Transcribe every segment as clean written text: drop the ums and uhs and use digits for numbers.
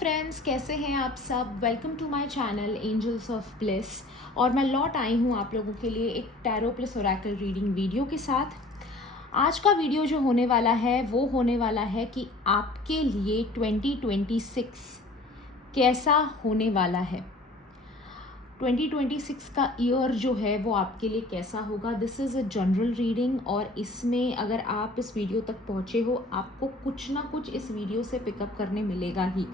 Friends, कैसे हैं आप सब। Welcome to my channel angels of bliss. और मैं लौट आई हूँ आप लोगों के लिए एक tarot plus Oracle reading video के साथ। आज का वीडियो जो होने वाला है वो होने वाला है कि आपके लिए 2026 कैसा होने वाला है। 2026 का ईयर जो है वो आपके लिए कैसा होगा। This is a general reading और इसमें अगर आप इस वीडियो तक पहुँचे हो आपको कुछ ना कुछ इस वीडियो से पिकअप करने मिलेगा ही।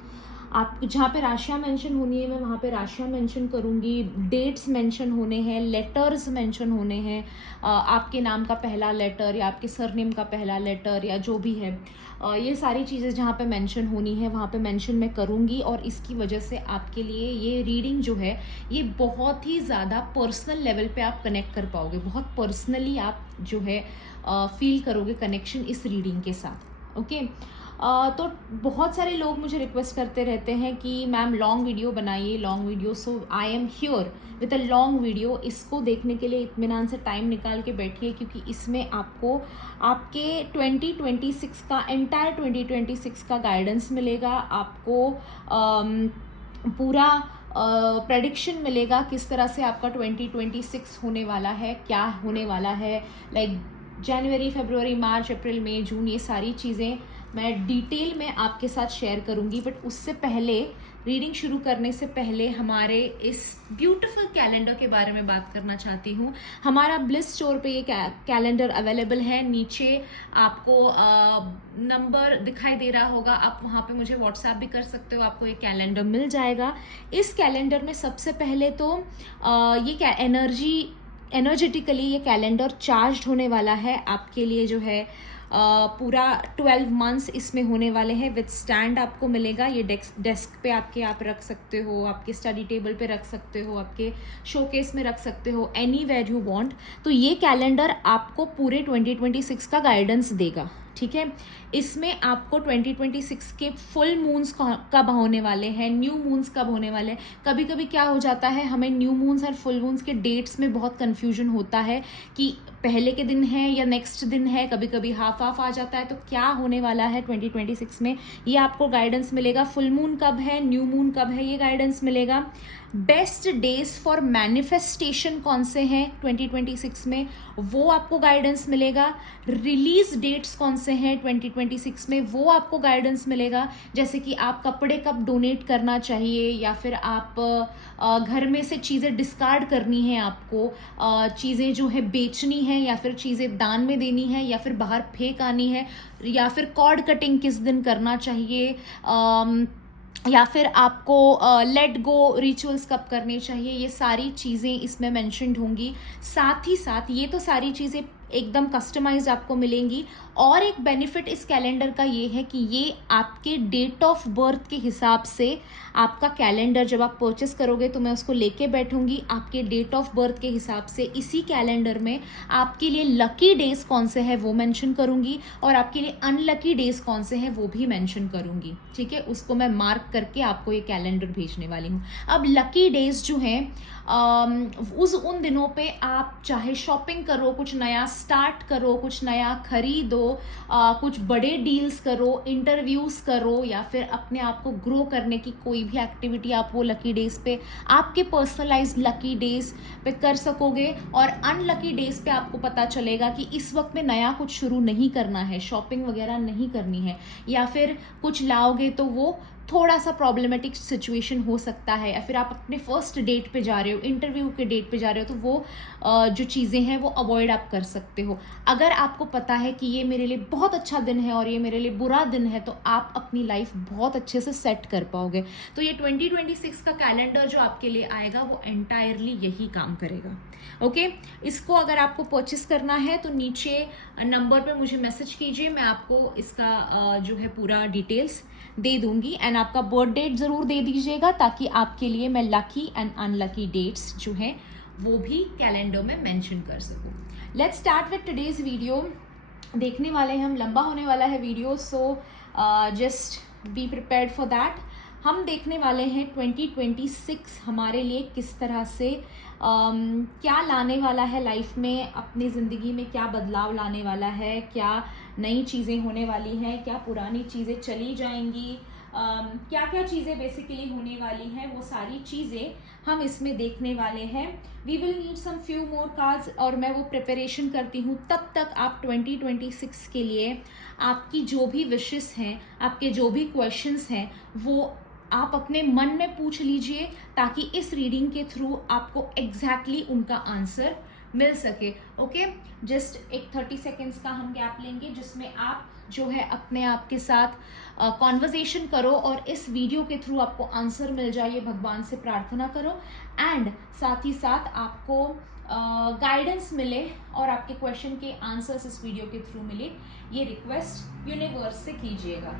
आप जहाँ पे राशियाँ मेंशन होनी है मैं वहाँ पे राशियाँ मेंशन करूँगी, डेट्स मेंशन होने हैं, लेटर्स मेंशन होने हैं, आपके नाम का पहला लेटर या आपके सरनेम का पहला लेटर या जो भी है, ये सारी चीज़ें जहाँ पे मेंशन होनी है वहाँ पे मेंशन मैं करूँगी। और इसकी वजह से आपके लिए ये रीडिंग जो है ये बहुत ही ज़्यादा पर्सनल लेवल पे आप कनेक्ट कर पाओगे, बहुत पर्सनली आप जो है फील करोगे कनेक्शन इस रीडिंग के साथ। ओके तो बहुत सारे लोग मुझे रिक्वेस्ट करते रहते हैं कि मैम लॉन्ग वीडियो बनाइए, long video. So I am here with a long video. इसको देखने के लिए इत्मीनान से टाइम निकाल के बैठिए क्योंकि इसमें आपको आपके 2026 का एंटायर 2026 का गाइडेंस मिलेगा, आपको पूरा प्रेडिक्शन मिलेगा किस तरह से आपका 2026 होने वाला है, क्या होने वाला है। लाइक जनवरी, फरवरी, मार्च, अप्रैल, मई, जून, ये सारी चीज़ें मैं डिटेल में आपके साथ शेयर करूंगी। बट उससे पहले, रीडिंग शुरू करने से पहले हमारे इस ब्यूटीफुल कैलेंडर के बारे में बात करना चाहती हूँ। हमारा ब्लिस स्टोर पे ये कैलेंडर अवेलेबल है। नीचे आपको नंबर दिखाई दे रहा होगा, आप वहाँ पे मुझे व्हाट्सएप भी कर सकते हो, आपको ये कैलेंडर मिल जाएगा। इस कैलेंडर में सबसे पहले तो ये एनर्जेटिकली ये कैलेंडर चार्ज्ड होने वाला है आपके लिए। जो है पूरा 12 मंथ्स इसमें होने वाले हैं। विद स्टैंड आपको मिलेगा, ये डेस्क पे आप रख सकते हो, आपके स्टडी टेबल पे रख सकते हो, आपके शोकेस में रख सकते हो, एनी वेयर यू वांट। तो ये कैलेंडर आपको पूरे 2026 का गाइडेंस देगा, ठीक है। इसमें आपको 2026 के फुल मून्स कब होने वाले हैं, न्यू मून्स कब होने वाले हैं। कभी कभी क्या हो जाता है, हमें न्यू मून्स और फुल मून्स के डेट्स में बहुत कंफ्यूजन होता है कि पहले के दिन है या नेक्स्ट दिन है, कभी कभी हाफ आ जाता है। तो क्या होने वाला है 2026 में ये आपको गाइडेंस मिलेगा। फुल मून कब है, न्यू मून कब है, ये गाइडेंस मिलेगा। बेस्ट डेज फॉर मैनिफेस्टेशन कौन से हैं 2026 में, वो आपको गाइडेंस मिलेगा। रिलीज डेट्स कौन से हैं 2026 में, वो आपको गाइडेंस मिलेगा। जैसे कि आप कपड़े कब डोनेट करना चाहिए, या फिर आप घर में से चीज़ें डिस्कार्ड करनी है, आपको चीज़ें जो है बेचनी है, या फिर चीज़ें दान में देनी है, या फिर बाहर फेंक आनी है, या फिर कॉर्ड कटिंग किस दिन करना चाहिए, या फिर आपको लेट गो रिचुअल्स कब करने चाहिए। ये सारी चीज़ें इसमें मेंशन्ड होंगी। साथ ही साथ ये तो सारी चीज़ें एकदम कस्टमाइज्ड आपको मिलेंगी। और एक बेनिफिट इस कैलेंडर का ये है कि ये आपके डेट ऑफ बर्थ के हिसाब से आपका कैलेंडर जब आप परचेस करोगे तो मैं उसको लेके बैठूंगी। आपके डेट ऑफ बर्थ के हिसाब से इसी कैलेंडर में आपके लिए लकी डेज कौन से हैं वो मेंशन करूंगी, और आपके लिए अनलकी डेज कौन से हैं वो भी मेंशन करूंगी, ठीक है। उसको मैं मार्क करके आपको ये कैलेंडर भेजने वाली हूँ। अब लकी डेज जो हैं उन दिनों पे आप चाहे शॉपिंग करो, कुछ नया स्टार्ट करो, कुछ नया खरीदो, कुछ बड़े डील्स करो, इंटरव्यूज करो, या फिर अपने आप को ग्रो करने की कोई भी एक्टिविटी आप वो लकी डेज पे, आपके पर्सनलाइज्ड लकी डेज पे कर सकोगे। और अनलकी डेज पे आपको पता चलेगा कि इस वक्त में नया कुछ शुरू नहीं करना है, शॉपिंग वगैरह नहीं करनी है, या फिर कुछ लाओगे तो वो थोड़ा सा प्रॉब्लमेटिक सिचुएशन हो सकता है, या फिर आप अपने फर्स्ट डेट पे जा रहे हो, इंटरव्यू के डेट पे जा रहे हो, तो वो जो चीज़ें हैं वो अवॉइड आप कर सकते हो। अगर आपको पता है कि ये मेरे लिए बहुत अच्छा दिन है और ये मेरे लिए बुरा दिन है, तो आप अपनी लाइफ बहुत अच्छे से सेट कर पाओगे। तो ये 2026 का कैलेंडर जो आपके लिए आएगा वो एंटायरली यही काम करेगा। ओके इसको अगर आपको परचेस करना है तो नीचे नंबर पे मुझे मैसेज कीजिए, मैं आपको इसका जो है पूरा डिटेल्स दे दूंगी। एंड आपका बर्थ डेट ज़रूर दे दीजिएगा ताकि आपके लिए मैं लकी एंड अनलकी डेट्स जो हैं वो भी कैलेंडर में मेंशन कर सकूं। Let's start with today's video. देखने वाले हैं हम, लंबा होने वाला है video, so just be prepared for that. हम देखने वाले हैं 2026 हमारे लिए किस तरह से क्या लाने वाला है लाइफ में, अपनी ज़िंदगी में क्या बदलाव लाने वाला है, क्या नई चीज़ें होने वाली हैं, क्या पुरानी चीज़ें चली जाएंगी, क्या क्या चीज़ें बेसिकली होने वाली हैं, वो सारी चीज़ें हम इसमें देखने वाले हैं. We will need some few more cards और मैं वो प्रिपरेशन करती हूँ. तब तक आप 2026 के लिए आपकी जो भी विशेस हैं, आपके जो भी क्वेश्चंस हैं, वो आप अपने मन में पूछ लीजिए ताकि इस रीडिंग के थ्रू आपको एग्जैक्टली उनका आंसर मिल सके. ओके, जस्ट एक 30 सेकेंड्स का हम गैप लेंगे जिसमें आप जो है अपने आप के साथ कॉन्वर्जेशन करो और इस वीडियो के थ्रू आपको आंसर मिल जाए, ये भगवान से प्रार्थना करो. एंड साथ ही साथ आपको गाइडेंस मिले और आपके क्वेश्चन के आंसर्स इस वीडियो के थ्रू मिले, ये रिक्वेस्ट यूनिवर्स से कीजिएगा.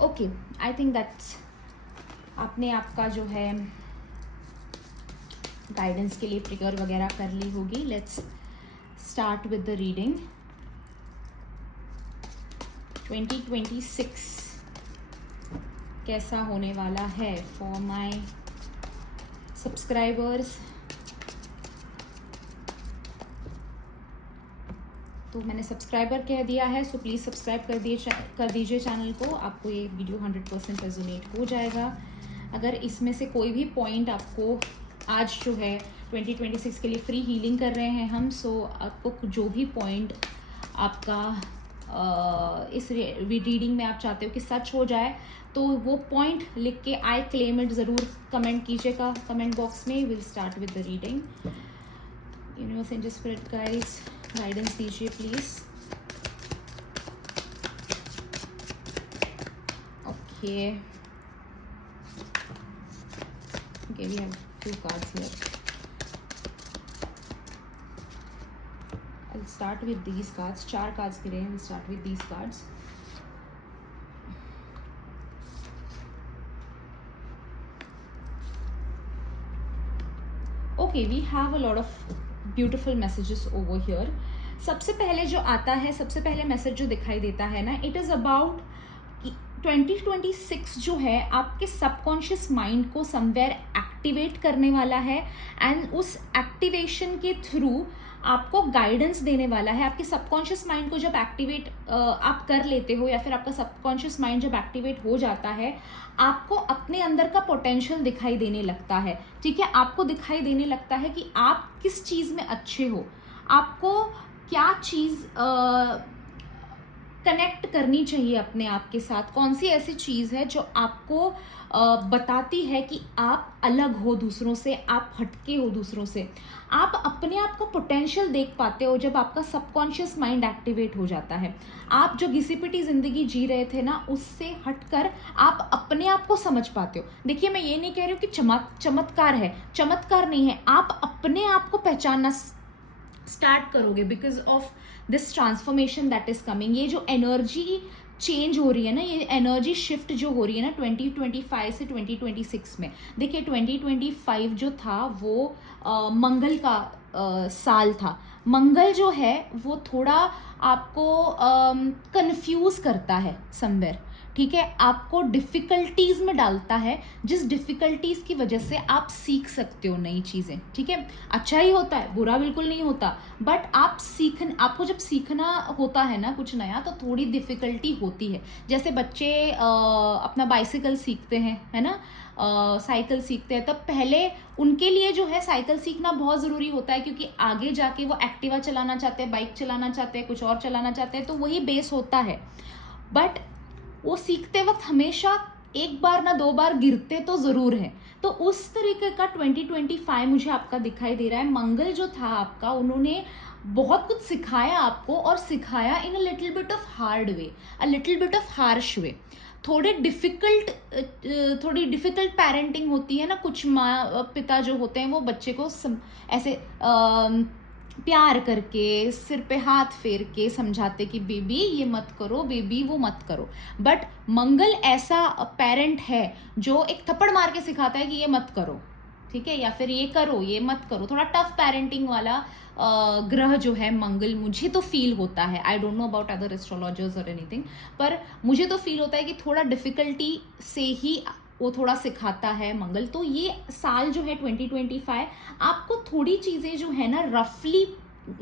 ओके, आई थिंक दैट्स, आपने आपका जो है गाइडेंस के लिए ट्रिगर वगैरह कर ली होगी. Let's start with the reading. 2026 कैसा होने वाला है फॉर माय सब्सक्राइबर्स. तो मैंने सब्सक्राइबर कह दिया है, सो प्लीज़ सब्सक्राइब कर दीजिए चैनल को. आपको ये वीडियो 100% रेजोनेट हो जाएगा. अगर इसमें से कोई भी पॉइंट आपको आज जो है 2026 के लिए फ्री हीलिंग कर रहे हैं हम, सो आपको जो भी पॉइंट आपका इस रीडिंग में आप चाहते हो कि सच हो जाए, तो वो पॉइंट लिख के आई क्लेम इट ज़रूर कमेंट कीजिएगा कमेंट बॉक्स में. Will start with the reading. Universe angel spirit guides guidance दीजिए please. Okay, we have few cards here. I'll start with these cards. 4 cards गिरे हैं. We'll start with these cards. Okay, we have a lot of beautiful messages over here. सबसे पहले जो आता है, सबसे पहले मैसेज जो दिखाई देता है ना, इट इज़ अबाउट 2026 जो है आपके सबकॉन्शियस माइंड को समवेयर एक्टिवेट करने वाला है. एंड उस एक्टिवेशन के थ्रू आपको गाइडेंस देने वाला है. आपके सबकॉन्शियस माइंड को जब एक्टिवेट आप कर लेते हो, या फिर आपका सबकॉन्शियस माइंड जब एक्टिवेट हो जाता है, आपको अपने अंदर का पोटेंशियल दिखाई देने लगता है. ठीक है, आपको दिखाई देने लगता है कि आप किस चीज़ में अच्छे हो, आपको क्या चीज़ कनेक्ट करनी चाहिए अपने आप के साथ, कौन सी ऐसी चीज़ है जो आपको बताती है कि आप अलग हो दूसरों से, आप हटके हो दूसरों से. आप अपने आप को पोटेंशियल देख पाते हो जब आपका सबकॉन्शियस माइंड एक्टिवेट हो जाता है. आप जो घिसी-पिटी ज़िंदगी जी रहे थे ना, उससे हटकर आप अपने आप को समझ पाते हो. देखिए, मैं ये नहीं कह रही हूँ कि चमत्कार है, चमत्कार नहीं है. आप अपने आप को पहचानना स्टार्ट करोगे because of this transformation that is coming. ये जो एनर्जी चेंज हो रही है ना, ये एनर्जी शिफ्ट जो हो रही है ना 2025 से 2026 में. देखिए, 2025 जो था वो मंगल का साल था. मंगल जो है वो थोड़ा आपको कंफ्यूज करता है समवेयर. ठीक है, आपको डिफ़िकल्टीज़ में डालता है, जिस डिफ़िकल्टीज़ की वजह से आप सीख सकते हो नई चीज़ें. ठीक है, अच्छा ही होता है, बुरा बिल्कुल नहीं होता. बट आपको जब सीखना होता है ना कुछ नया, तो थोड़ी डिफ़िकल्टी होती है. जैसे बच्चे अपना बाइसिकल सीखते हैं, है ना, साइकिल सीखते हैं, तब पहले उनके लिए जो है साइकिल सीखना बहुत ज़रूरी होता है, क्योंकि आगे जाके वो एक्टिवा चलाना चाहते हैं, बाइक चलाना चाहते हैं, कुछ और चलाना चाहते हैं, तो वही बेस होता है. बट वो सीखते वक्त हमेशा एक बार ना 2 बार गिरते तो ज़रूर है. तो उस तरीके का 2025 मुझे आपका दिखाई दे रहा है. मंगल जो था आपका, उन्होंने बहुत कुछ सिखाया आपको, और सिखाया in a little bit of hard way, a little bit of harsh way. थोड़ी डिफ़िकल्ट पेरेंटिंग होती है ना. कुछ माँ पिता जो होते हैं वो बच्चे को ऐसे प्यार करके, सिर पे हाथ फेर के समझाते कि बेबी ये मत करो, बेबी वो मत करो। बट मंगल ऐसा पेरेंट है जो एक थप्पड़ मार के सिखाता है कि ये मत करो, ठीक है, या फिर ये करो, ये मत करो। थोड़ा टफ पेरेंटिंग वाला ग्रह जो है मंगल, मुझे तो फील होता है, I don't know about other astrologers और एनीथिंग, पर मुझे तो फील होता है कि थोड़ा डिफिकल्टी से ही वो थोड़ा सिखाता है मंगल। तो ये साल जो है 2025 आपको थोड़ी चीज़ें जो है ना रफली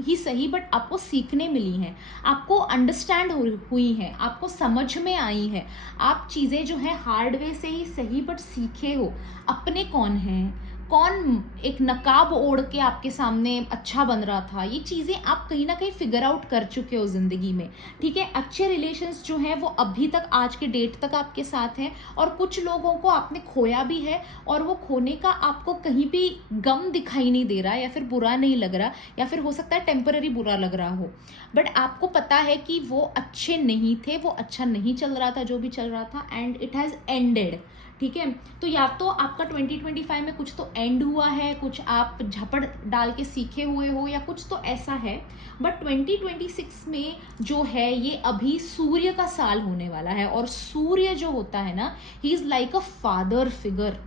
ही सही बट आपको सीखने मिली हैं, आपको अंडरस्टैंड हुई हैं, आपको समझ में आई है। आप चीज़ें जो है हार्ड वे से ही सही बट सीखे हो। अपने कौन हैं, कौन एक नकाब ओढ़ के आपके सामने अच्छा बन रहा था, ये चीज़ें आप कहीं ना कहीं फिगर आउट कर चुके हो ज़िंदगी में, ठीक है। अच्छे रिलेशंस जो हैं वो अभी तक, आज के डेट तक आपके साथ हैं, और कुछ लोगों को आपने खोया भी है और वो खोने का आपको कहीं भी गम दिखाई नहीं दे रहा, या फिर बुरा नहीं लग रहा, या फिर हो सकता है टेम्पररी बुरा लग रहा हो, बट आपको पता है कि वो अच्छे नहीं थे, वो अच्छा नहीं चल रहा था जो भी चल रहा था, एंड इट हैज़ एंडेड, ठीक है। तो या तो आपका 2025 में कुछ तो एंड हुआ है, कुछ आप झपड़ डाल के सीखे हुए हो, या कुछ तो ऐसा है। बट 2026 में जो है ये अभी सूर्य का साल होने वाला है, और सूर्य जो होता है ना, he is like a father figure,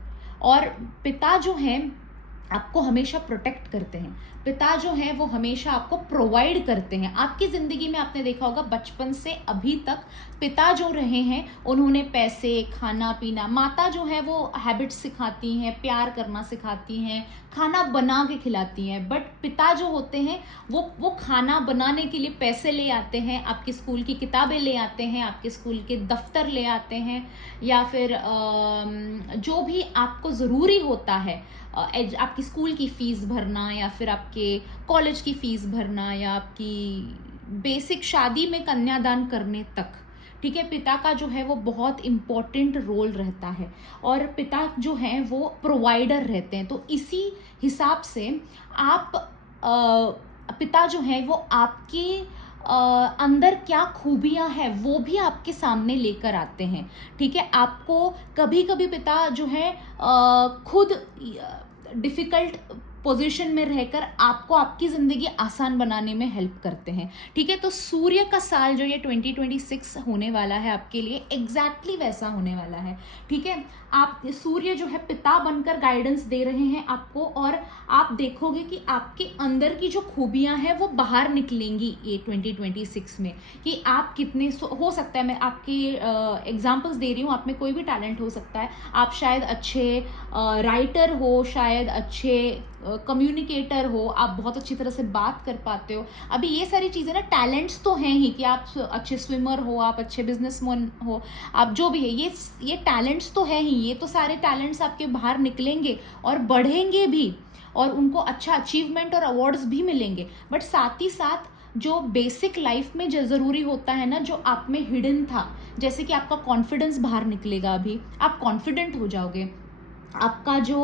और पिता जो है आपको हमेशा प्रोटेक्ट करते हैं, पिता जो है वो हमेशा आपको प्रोवाइड करते हैं। आपकी ज़िंदगी में आपने देखा होगा बचपन से अभी तक पिता जो रहे हैं उन्होंने पैसे, खाना पीना, माता जो है वो हैबिट्स सिखाती हैं, प्यार करना सिखाती हैं, खाना बना के खिलाती हैं, बट पिता जो होते हैं वो खाना बनाने के लिए पैसे ले आते हैं, आपकी स्कूल की किताबें ले आते हैं, आपके स्कूल के दफ्तर ले आते हैं, या फिर जो भी आपको ज़रूरी होता है, आपकी स्कूल की फ़ीस भरना, या फिर आपके कॉलेज की फ़ीस भरना, या आपकी बेसिक शादी में कन्यादान करने तक, ठीक है, पिता का जो है वो बहुत इम्पोर्टेंट रोल रहता है, और पिता जो हैं वो प्रोवाइडर रहते हैं। तो इसी हिसाब से आप पिता जो है वो आपके अंदर क्या खूबियां हैं वो भी आपके सामने लेकर आते हैं, ठीक है। आपको कभी कभी पिता जो है खुद डिफ़िकल्ट पोजीशन में रहकर आपको आपकी ज़िंदगी आसान बनाने में हेल्प करते हैं, ठीक है। तो सूर्य का साल जो ये 2026 होने वाला है आपके लिए एग्जैक्टली वैसा होने वाला है, ठीक है। आप सूर्य जो है पिता बनकर गाइडेंस दे रहे हैं आपको, और आप देखोगे कि आपके अंदर की जो खूबियां हैं वो बाहर निकलेंगी ये 2026 में, कि आप कितने हो सकता है, मैं आपकी एग्जांपल्स दे रही हूँ, आप में कोई भी टैलेंट हो सकता है, आप शायद अच्छे राइटर हो, शायद अच्छे कम्युनिकेटर हो, आप बहुत अच्छी तरह से बात कर पाते हो। अभी ये सारी चीज़ें ना टैलेंट्स तो हैं ही, कि आप अच्छे स्विमर हो, आप अच्छे बिजनेसमैन हो, आप जो भी है, ये टैलेंट्स तो है ही, ये तो सारे टैलेंट्स आपके बाहर निकलेंगे और बढ़ेंगे भी, और उनको अच्छा अचीवमेंट और अवार्ड्स भी मिलेंगे। बट साथ ही साथ जो बेसिक लाइफ में जो ज़रूरी होता है ना, जो आप में हिडन था, जैसे कि आपका कॉन्फिडेंस बाहर निकलेगा, अभी आप कॉन्फिडेंट हो जाओगे। आपका जो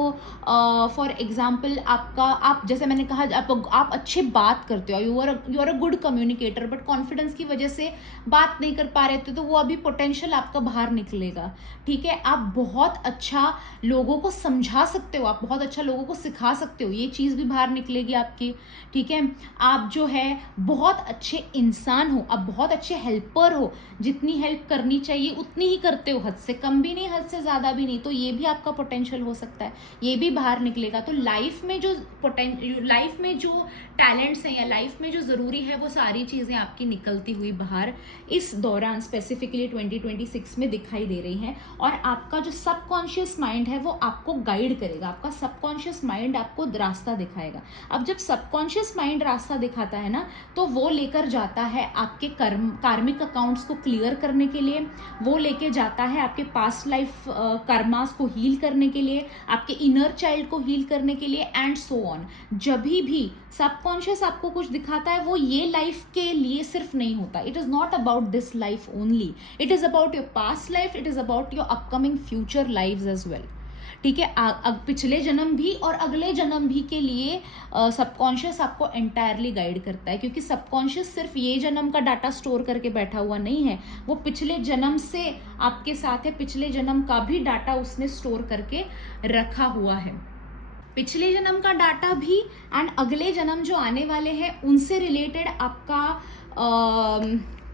फॉर एग्जाम्पल आपका, आप जैसे मैंने कहा, आप अच्छे बात करते हो, you are a good communicator, but confidence की वजह से बात नहीं कर पा रहे थे, तो वो अभी पोटेंशियल आपका बाहर निकलेगा, ठीक है। आप बहुत अच्छा लोगों को समझा सकते हो, आप बहुत अच्छा लोगों को सिखा सकते हो, ये चीज़ भी बाहर निकलेगी आपकी, ठीक है। आप जो है बहुत अच्छे इंसान हो, आप बहुत अच्छे हेल्पर हो, जितनी हेल्प करनी चाहिए उतनी ही करते हो, हद से कम भी नहीं, हद से ज़्यादा भी नहीं, तो ये भी आपका पोटेंशियल हो सकता है, ये भी बाहर निकलेगा। तो लाइफ में जो टैलेंट्स हैं, या लाइफ में जो ज़रूरी है, वो सारी चीज़ें आपकी निकलती हुई बाहर इस दौरान स्पेसिफिकली 2026 में दिखाई दे रही हैं। और आपका जो सबकॉन्शियस माइंड है वो आपको गाइड करेगा, आपका सबकॉन्शियस माइंड आपको रास्ता दिखाएगा। अब जब सबकॉन्शियस माइंड रास्ता दिखाता है ना, तो वो लेकर जाता है आपके कार्मिक अकाउंट्स को क्लियर करने के लिए, वो लेके जाता है आपके पास्ट लाइफ कर्मास को हील करने के लिए, आपके इनर चाइल्ड को हील करने के लिए, एंड सो ऑन। जब भी सबकॉन्शियस आपको कुछ दिखाता है, वो ये लाइफ के लिए सिर्फ नहीं होता, it is not about this life only, it is about your past life, it is about your upcoming future lives as well, ठीक है। पिछले जन्म भी और अगले जन्म भी के लिए सबकॉन्शियस आपको एंटायरली गाइड करता है, क्योंकि सबकॉन्शियस सिर्फ ये जन्म का डाटा स्टोर करके बैठा हुआ नहीं है, वो पिछले जन्म से आपके साथ है, पिछले जन्म का भी डाटा उसने स्टोर करके रखा हुआ है। पिछले जन्म का डाटा भी एंड अगले जन्म जो आने वाले हैं उनसे रिलेटेड आपका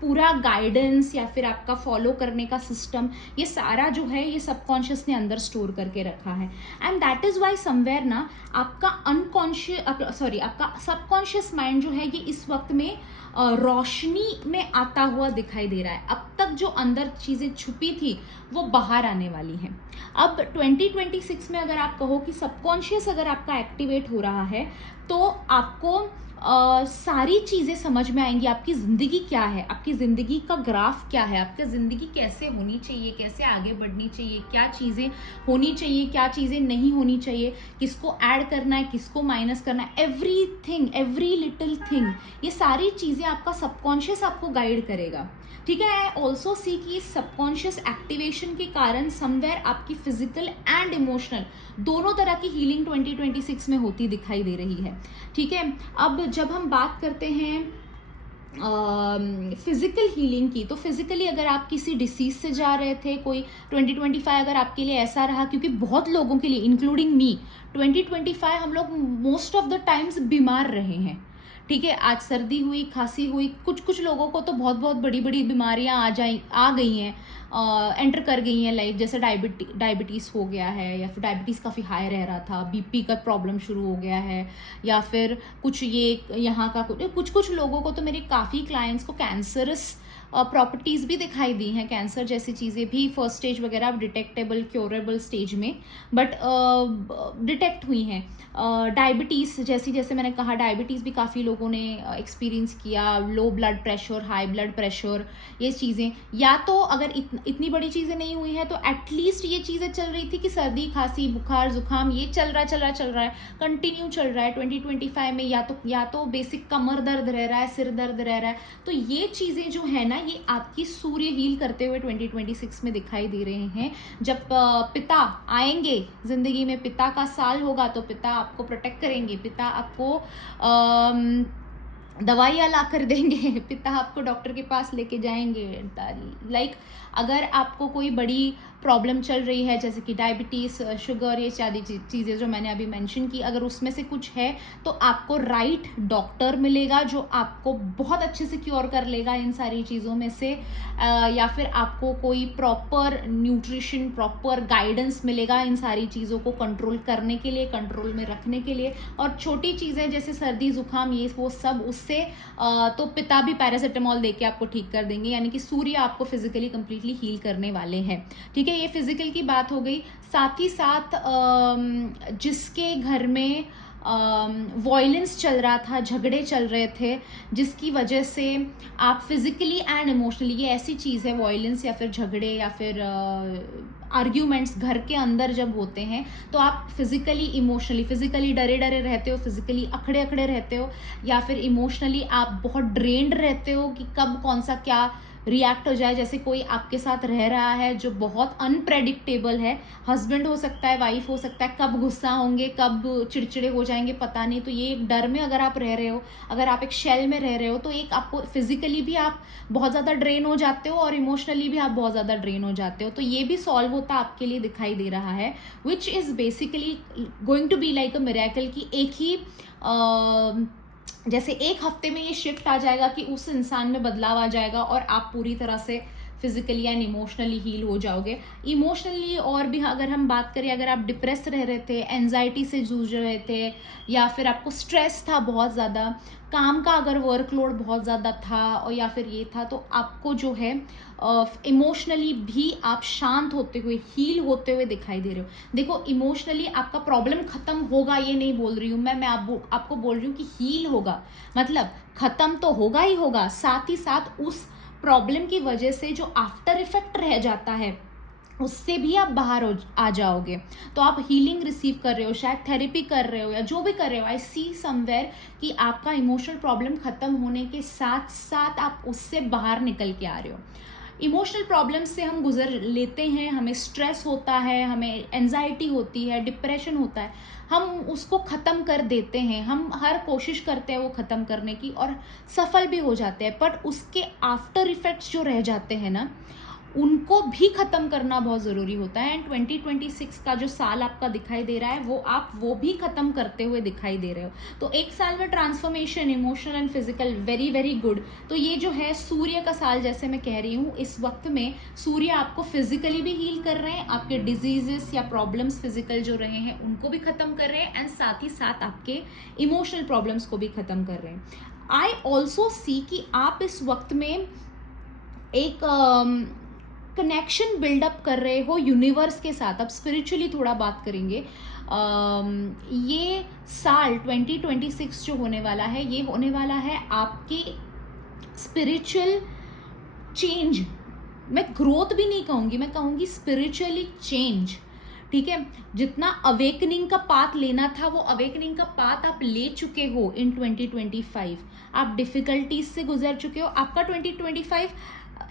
पूरा गाइडेंस या फिर आपका फॉलो करने का सिस्टम, ये सारा जो है ये सबकॉन्शियस ने अंदर स्टोर करके रखा है। And that is why somewhere ना आपका आपका सबकॉन्शियस माइंड जो है ये इस वक्त में रोशनी में आता हुआ दिखाई दे रहा है। अब तक जो अंदर चीजें छुपी थी वो बाहर आने वाली हैं। अब 2026 में अगर आप कहो कि सबकॉन्शियस अगर आपका एक्टिवेट हो रहा है तो आपको सारी चीजें समझ में आएंगी। आपकी जिंदगी क्या है, आपकी जिंदगी का ग्राफ क्या है, आपकी जिंदगी कैसे होनी चाहिए, कैसे आगे बढ़नी चाहिए, क्या चीजें होनी चाहिए, क्या चीजें नहीं होनी चाहिए, किसको ऐड करना है, किसको माइनस करना है, एवरीथिंग, एवरी लिटिल थिंग, ये सारी चीजें आपका सबकॉन्शियस आपको गाइड करेगा। ठीक है। आई ऑल्सो सी कि सबकॉन्शियस एक्टिवेशन के कारण समवेयर आपकी फिजिकल एंड इमोशनल दोनों तरह की हीलिंग 2026 में होती दिखाई दे रही है। ठीक है। अब जब हम बात करते हैं फिजिकल हीलिंग की, तो फिजिकली अगर आप किसी डिसीज से जा रहे थे, कोई 2025 अगर आपके लिए ऐसा रहा, क्योंकि बहुत लोगों के लिए इंक्लूडिंग मी 2025 हम लोग मोस्ट ऑफ द टाइम्स बीमार रहे हैं। ठीक है। आज सर्दी हुई, खांसी हुई, कुछ लोगों को तो बहुत बहुत बड़ी बड़ी बीमारियां आ गई हैं, एंटर कर गई हैं लाइफ, जैसे डायबिटीज़ हो गया है, या फिर डायबिटीज़ काफ़ी हाई रह रहा था, बीपी का प्रॉब्लम शुरू हो गया है, या फिर कुछ ये यहाँ का कुछ लोगों को तो मेरे काफ़ी क्लाइंट्स को कैंसरस प्रॉपर्टीज़ भी दिखाई दी हैं, कैंसर जैसी चीज़ें भी फर्स्ट स्टेज वगैरह अब डिटेक्टेबल क्योरेबल स्टेज में बट डिटेक्ट हुई हैं। डायबिटीज़ जैसे मैंने कहा, डायबिटीज़ भी काफ़ी लोगों ने एक्सपीरियंस किया, low blood pressure, high blood pressure, ये चीज़ें, या तो अगर इतनी बड़ी चीज़ें नहीं हुई हैं तो एटलीस्ट ये चीज़ें चल रही थी कि सर्दी, खांसी, बुखार, जुकाम ये चल रहा है, कंटिन्यू चल रहा है 2025 में, या तो बेसिक कमर दर्द रह रहा है, सिर दर्द रह रहा है। तो ये चीज़ें जो है ना ये आपकी सूर्य हील करते हुए 2026 में दिखाई दे रहे हैं। जब पिता आएंगे जिंदगी में, पिता का साल होगा तो पिता आपको प्रोटेक्ट करेंगे, पिता आपको दवाइयाँ ला कर देंगे, पिता आपको डॉक्टर के पास लेके जाएंगे। लाइक अगर आपको कोई बड़ी प्रॉब्लम चल रही है जैसे कि डायबिटीज़, शुगर, ये सारी चीज़ें जो मैंने अभी मेंशन की, अगर उसमें से कुछ है तो आपको राइट डॉक्टर मिलेगा जो आपको बहुत अच्छे से क्योर कर लेगा इन सारी चीज़ों में से, या फिर आपको कोई प्रॉपर न्यूट्रिशन, प्रॉपर गाइडेंस मिलेगा इन सारी चीज़ों को कंट्रोल करने के लिए, कंट्रोल में रखने के लिए। और छोटी चीज़ें जैसे सर्दी, जुकाम, ये वो सब उससे तो पिता भी पैरासिटामोल देके आपको ठीक कर देंगे, यानी कि सूर्य आपको फिजिकली कंप्लीटली हील करने वाले हैं। ठीक है। ये फिजिकल की बात हो गई। साथ ही साथ जिसके घर में वॉयलेंस चल रहा था, झगड़े चल रहे थे, जिसकी वजह से आप फिजिकली एंड इमोशनली, ये ऐसी चीज़ है वॉयलेंस या फिर झगड़े या फिर आर्ग्यूमेंट्स घर के अंदर जब होते हैं तो आप फिजिकली, इमोशनली, फिजिकली डरे रहते हो, फिजिकली अखड़े रहते हो, या फिर इमोशनली आप बहुत ड्रेन्ड रहते हो कि कब कौन सा क्या रिएक्ट हो जाए। जैसे कोई आपके साथ रह रहा है जो बहुत अनप्रेडिक्टेबल है, हस्बैंड हो सकता है, वाइफ हो सकता है, कब गुस्सा होंगे, कब चिड़चिड़े हो जाएंगे पता नहीं। तो ये एक डर में अगर आप रह रहे हो, अगर आप एक शेल में रह रहे हो, तो एक आपको फिजिकली भी आप बहुत ज़्यादा ड्रेन हो जाते हो और इमोशनली भी आप बहुत ज़्यादा ड्रेन हो जाते हो। तो ये भी सॉल्व होता आपके लिए दिखाई दे रहा है, which is basically going to be like a miracle की एक ही जैसे एक हफ्ते में ये शिफ्ट आ जाएगा कि उस इंसान में बदलाव आ जाएगा और आप पूरी तरह से फिजिकली एंड इमोशनली हील हो जाओगे। इमोशनली और भी अगर हम बात करें, अगर आप डिप्रेस रह रहे थे, एंजाइटी से जूझ रहे थे, या फिर आपको स्ट्रेस था बहुत ज़्यादा, काम का अगर वर्कलोड बहुत ज़्यादा था, और या फिर ये था, तो आपको जो है इमोशनली भी आप शांत होते हुए, हील होते हुए दिखाई दे रहे हो। देखो, इमोशनली आपका प्रॉब्लम खत्म होगा ये नहीं बोल रही हूँ मैं आपको बोल रही हूँ कि हील होगा, मतलब खत्म तो होगा ही होगा, साथ ही साथ उस प्रॉब्लम की वजह से जो आफ्टर इफेक्ट रह जाता है उससे भी आप बाहर आ जाओगे। तो आप हीलिंग रिसीव कर रहे हो, शायद थेरेपी कर रहे हो, या जो भी कर रहे हो, आई सी समवेयर कि आपका इमोशनल प्रॉब्लम खत्म होने के साथ साथ आप उससे बाहर निकल के आ रहे हो। इमोशनल प्रॉब्लम से हम गुजर लेते हैं, हमें स्ट्रेस होता है, हमें एंजाइटी होती है, डिप्रेशन होता है, हम उसको ख़त्म कर देते हैं, हम हर कोशिश करते हैं वो ख़त्म करने की और सफल भी हो जाते हैं, बट उसके आफ्टर इफेक्ट्स जो रह जाते हैं ना, उनको भी खत्म करना बहुत ज़रूरी होता है। एंड 2026 का जो साल आपका दिखाई दे रहा है वो आप वो भी खत्म करते हुए दिखाई दे रहे हो। तो एक साल में transformation, emotional and physical, very very good. तो ये जो है सूर्य का साल, जैसे मैं कह रही हूँ, इस वक्त में सूर्य आपको फिजिकली भी हील कर रहे हैं, आपके डिजीजेस या प्रॉब्लम्स फिजिकल जो रहे हैं उनको भी खत्म कर रहे हैं, एंड साथ ही साथ आपके इमोशनल प्रॉब्लम्स को भी खत्म कर रहे हैं। आई ऑल्सो सी कि आप इस वक्त में एक कनेक्शन बिल्डअप कर रहे हो यूनिवर्स के साथ। अब स्पिरिचुअली थोड़ा बात करेंगे। ये साल 2026 जो होने वाला है, ये होने वाला है आपके स्पिरिचुअल चेंज। मैं ग्रोथ भी नहीं कहूँगी, मैं कहूँगी स्पिरिचुअली चेंज। ठीक है, जितना अवेकनिंग का पाथ लेना था वो अवेकनिंग का पाथ आप ले चुके हो इन 2025। आप डिफिकल्टीज से गुजर चुके हो। आपका 2025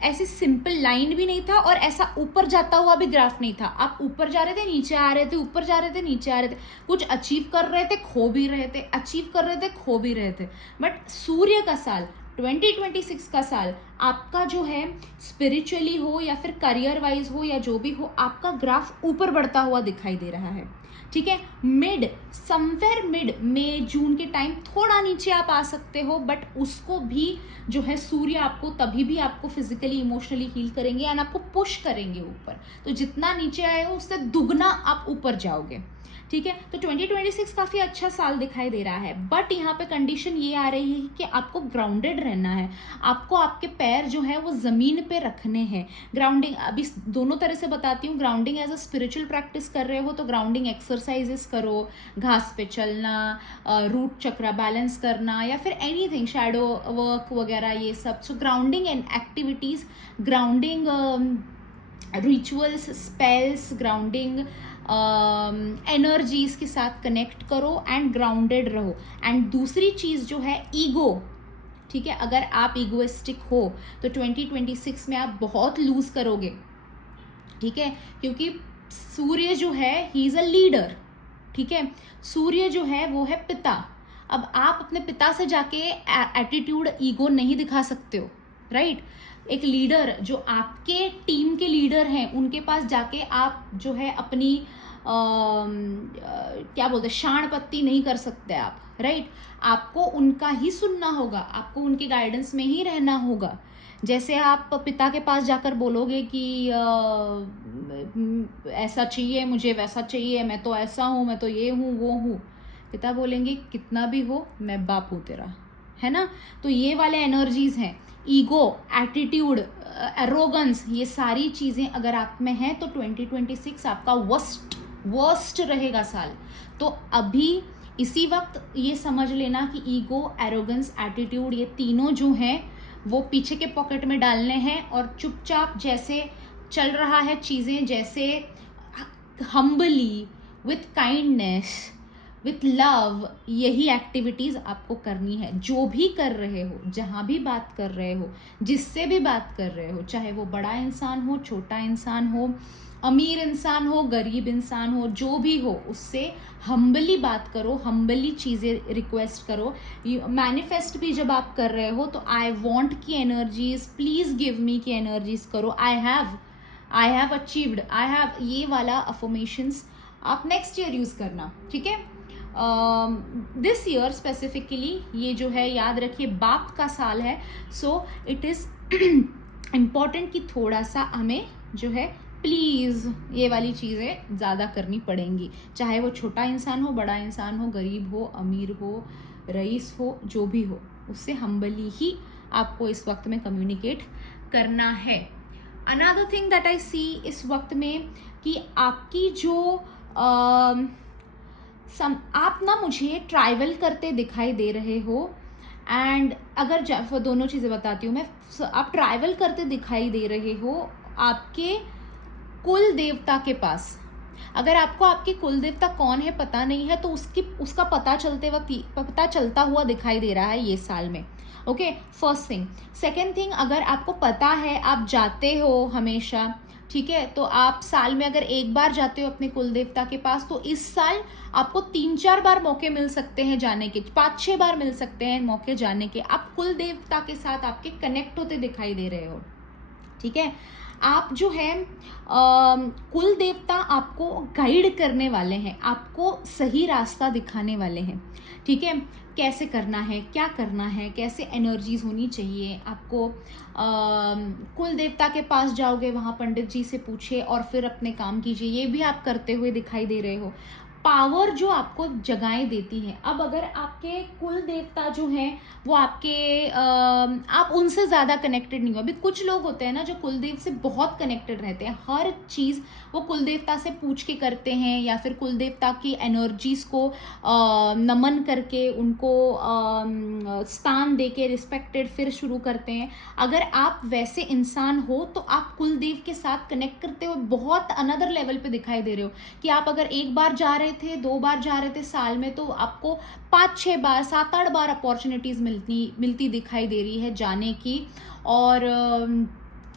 ऐसी सिंपल लाइन भी नहीं था और ऐसा ऊपर जाता हुआ भी ग्राफ नहीं था। आप ऊपर जा रहे थे, नीचे आ रहे थे, ऊपर जा रहे थे, नीचे आ रहे थे, कुछ अचीव कर रहे थे, खो भी रहे थे, अचीव कर रहे थे, खो भी रहे थे। बट सूर्य का साल 2026 का साल आपका जो है, स्पिरिचुअली हो या फिर करियर वाइज हो या जो भी हो, आपका ग्राफ ऊपर बढ़ता हुआ दिखाई दे रहा है। ठीक है, मिड, समवेयर मिड, मई जून के टाइम थोड़ा नीचे आप आ सकते हो, बट उसको भी जो है सूर्य आपको तभी भी आपको फिजिकली इमोशनली हील करेंगे एंड आपको पुश करेंगे ऊपर। तो जितना नीचे आए हो उससे दुगना आप ऊपर जाओगे। ठीक है, तो 2026 काफी अच्छा साल दिखाई दे रहा है। बट यहाँ पे कंडीशन ये आ रही है कि आपको ग्राउंडेड रहना है। आपको आपके पैर जो है वो जमीन पे रखने हैं। ग्राउंडिंग अभी दोनों तरह से बताती हूँ। Grounding as a spiritual practice कर रहे हो तो ग्राउंडिंग एक्सरसाइजेस करो, घास पे चलना, रूट चक्रा बैलेंस करना, या फिर एनीथिंग, शैडो वर्क वगैरह, ये सब। So grounding and activities, grounding rituals, spells, grounding energies के साथ कनेक्ट करो एंड ग्राउंडेड रहो। एंड दूसरी चीज जो है ईगो। ठीक है, अगर आप ईगोइस्टिक हो तो 2026 में आप बहुत लूज करोगे। ठीक है, क्योंकि सूर्य जो है ही इज अ लीडर। ठीक है, सूर्य जो है वो है पिता। अब आप अपने पिता से जाके एटीट्यूड, ईगो नहीं दिखा सकते हो, राइट। एक लीडर जो आपके टीम के लीडर हैं उनके पास जाके आप जो है अपनी क्या बोलते हैं, शान पत्ती नहीं कर सकते आप, राइट। आपको उनका ही सुनना होगा, आपको उनके गाइडेंस में ही रहना होगा। जैसे आप पिता के पास जाकर बोलोगे कि ऐसा चाहिए मुझे, वैसा चाहिए, मैं तो ऐसा हूँ, मैं तो ये हूँ, वो हूँ, पिता बोलेंगे कितना भी हो मैं बाप हूँ तेरा, है ना। तो ये वाले एनर्जीज हैं, ईगो, एटीट्यूड, एरोगेंस, ये सारी चीजें अगर आप में हैं तो 2026 आपका वर्स्ट रहेगा साल। तो अभी इसी वक्त ये समझ लेना कि ईगो, एरोगेंस, एटीट्यूड, ये तीनों जो हैं वो पीछे के पॉकेट में डालने हैं और चुपचाप जैसे चल रहा है चीजें, जैसे humbly, with kindness, with love, यही एक्टिविटीज आपको करनी है। जो भी कर रहे हो, जहां भी बात कर रहे हो, जिससे भी बात कर रहे हो, चाहे वो बड़ा इंसान हो, छोटा इंसान हो, अमीर इंसान हो, गरीब इंसान हो, जो भी हो, उससे हम्बली बात करो, हम्बली चीजें रिक्वेस्ट करो। मैनिफेस्ट भी जब आप कर रहे हो तो आई वॉन्ट की एनर्जीज, प्लीज गिव मी की एनर्जीज करो। I have achieved, I have, ये वाला अफर्मेशंस आप नेक्स्ट ईयर यूज करना। ठीक है, दिस ईयर स्पेसिफिकली ये जो है, याद रखिए बाप का साल है। सो इट इज इम्पॉर्टेंट कि थोड़ा सा हमें जो है प्लीज ये वाली चीजें ज्यादा करनी पड़ेंगी, चाहे वो छोटा इंसान हो, बड़ा इंसान हो, गरीब हो, अमीर हो, रईस हो, जो भी हो, उससे हम्बली ही आपको इस वक्त में कम्युनिकेट करना है। अनदर थिंग दैट आई सी इस वक्त में कि आपकी जो आप ना मुझे ट्रैवल करते दिखाई दे रहे हो। एंड अगर दोनों चीजें बताती हूँ मैं, आप ट्रैवल करते दिखाई दे रहे हो आपके कुल देवता के पास। अगर आपको आपके कुल देवता कौन है पता नहीं है तो उसका पता चलता हुआ दिखाई दे रहा है ये साल में। Okay, first thing. Second thing, अगर आपको पता है आप जाते हो हमेशा, ठीक है, तो आप साल में अगर एक बार जाते हो अपने कुल देवता के पास, तो इस साल आपको 3-4 बार मौके मिल सकते हैं जाने के, 5-6 बार मिल सकते हैं मौके जाने के। आप कुल देवता के साथ आपके कनेक्ट होते दिखाई दे रहे हो। ठीक है, आप जो है कुल देवता आपको गाइड करने वाले हैं, आपको सही रास्ता दिखाने वाले हैं, ठीक है। कैसे करना है, क्या करना है, कैसे एनर्जीज होनी चाहिए आपको। कुल देवता के पास जाओगे, वहाँ पंडित जी से पूछिए और फिर अपने काम कीजिए, ये भी आप करते हुए दिखाई दे रहे हो। पावर जो आपको जगाएं देती है। अब अगर आपके कुल देवता जो हैं वो आपके आप उनसे ज़्यादा कनेक्टेड नहीं हो। अभी कुछ लोग होते हैं ना जो कुलदेव से बहुत कनेक्टेड रहते हैं, हर चीज़ वो कुल देवता से पूछ के करते हैं, या फिर कुल देवता की एनर्जीज को नमन करके उनको स्थान दे के रिस्पेक्टेड फिर शुरू करते हैं। अगर आप वैसे इंसान हो तो आप कुलदेव के साथ कनेक्ट करते हो बहुत अनदर लेवल पे दिखाई दे रहे हो। कि आप अगर एक बार जा रहे थे, 2 बार जा रहे थे साल में, तो आपको 5-6 बार, 7-8 बार अपॉर्चुनिटीज मिलती दिखाई दे रही है जाने की। और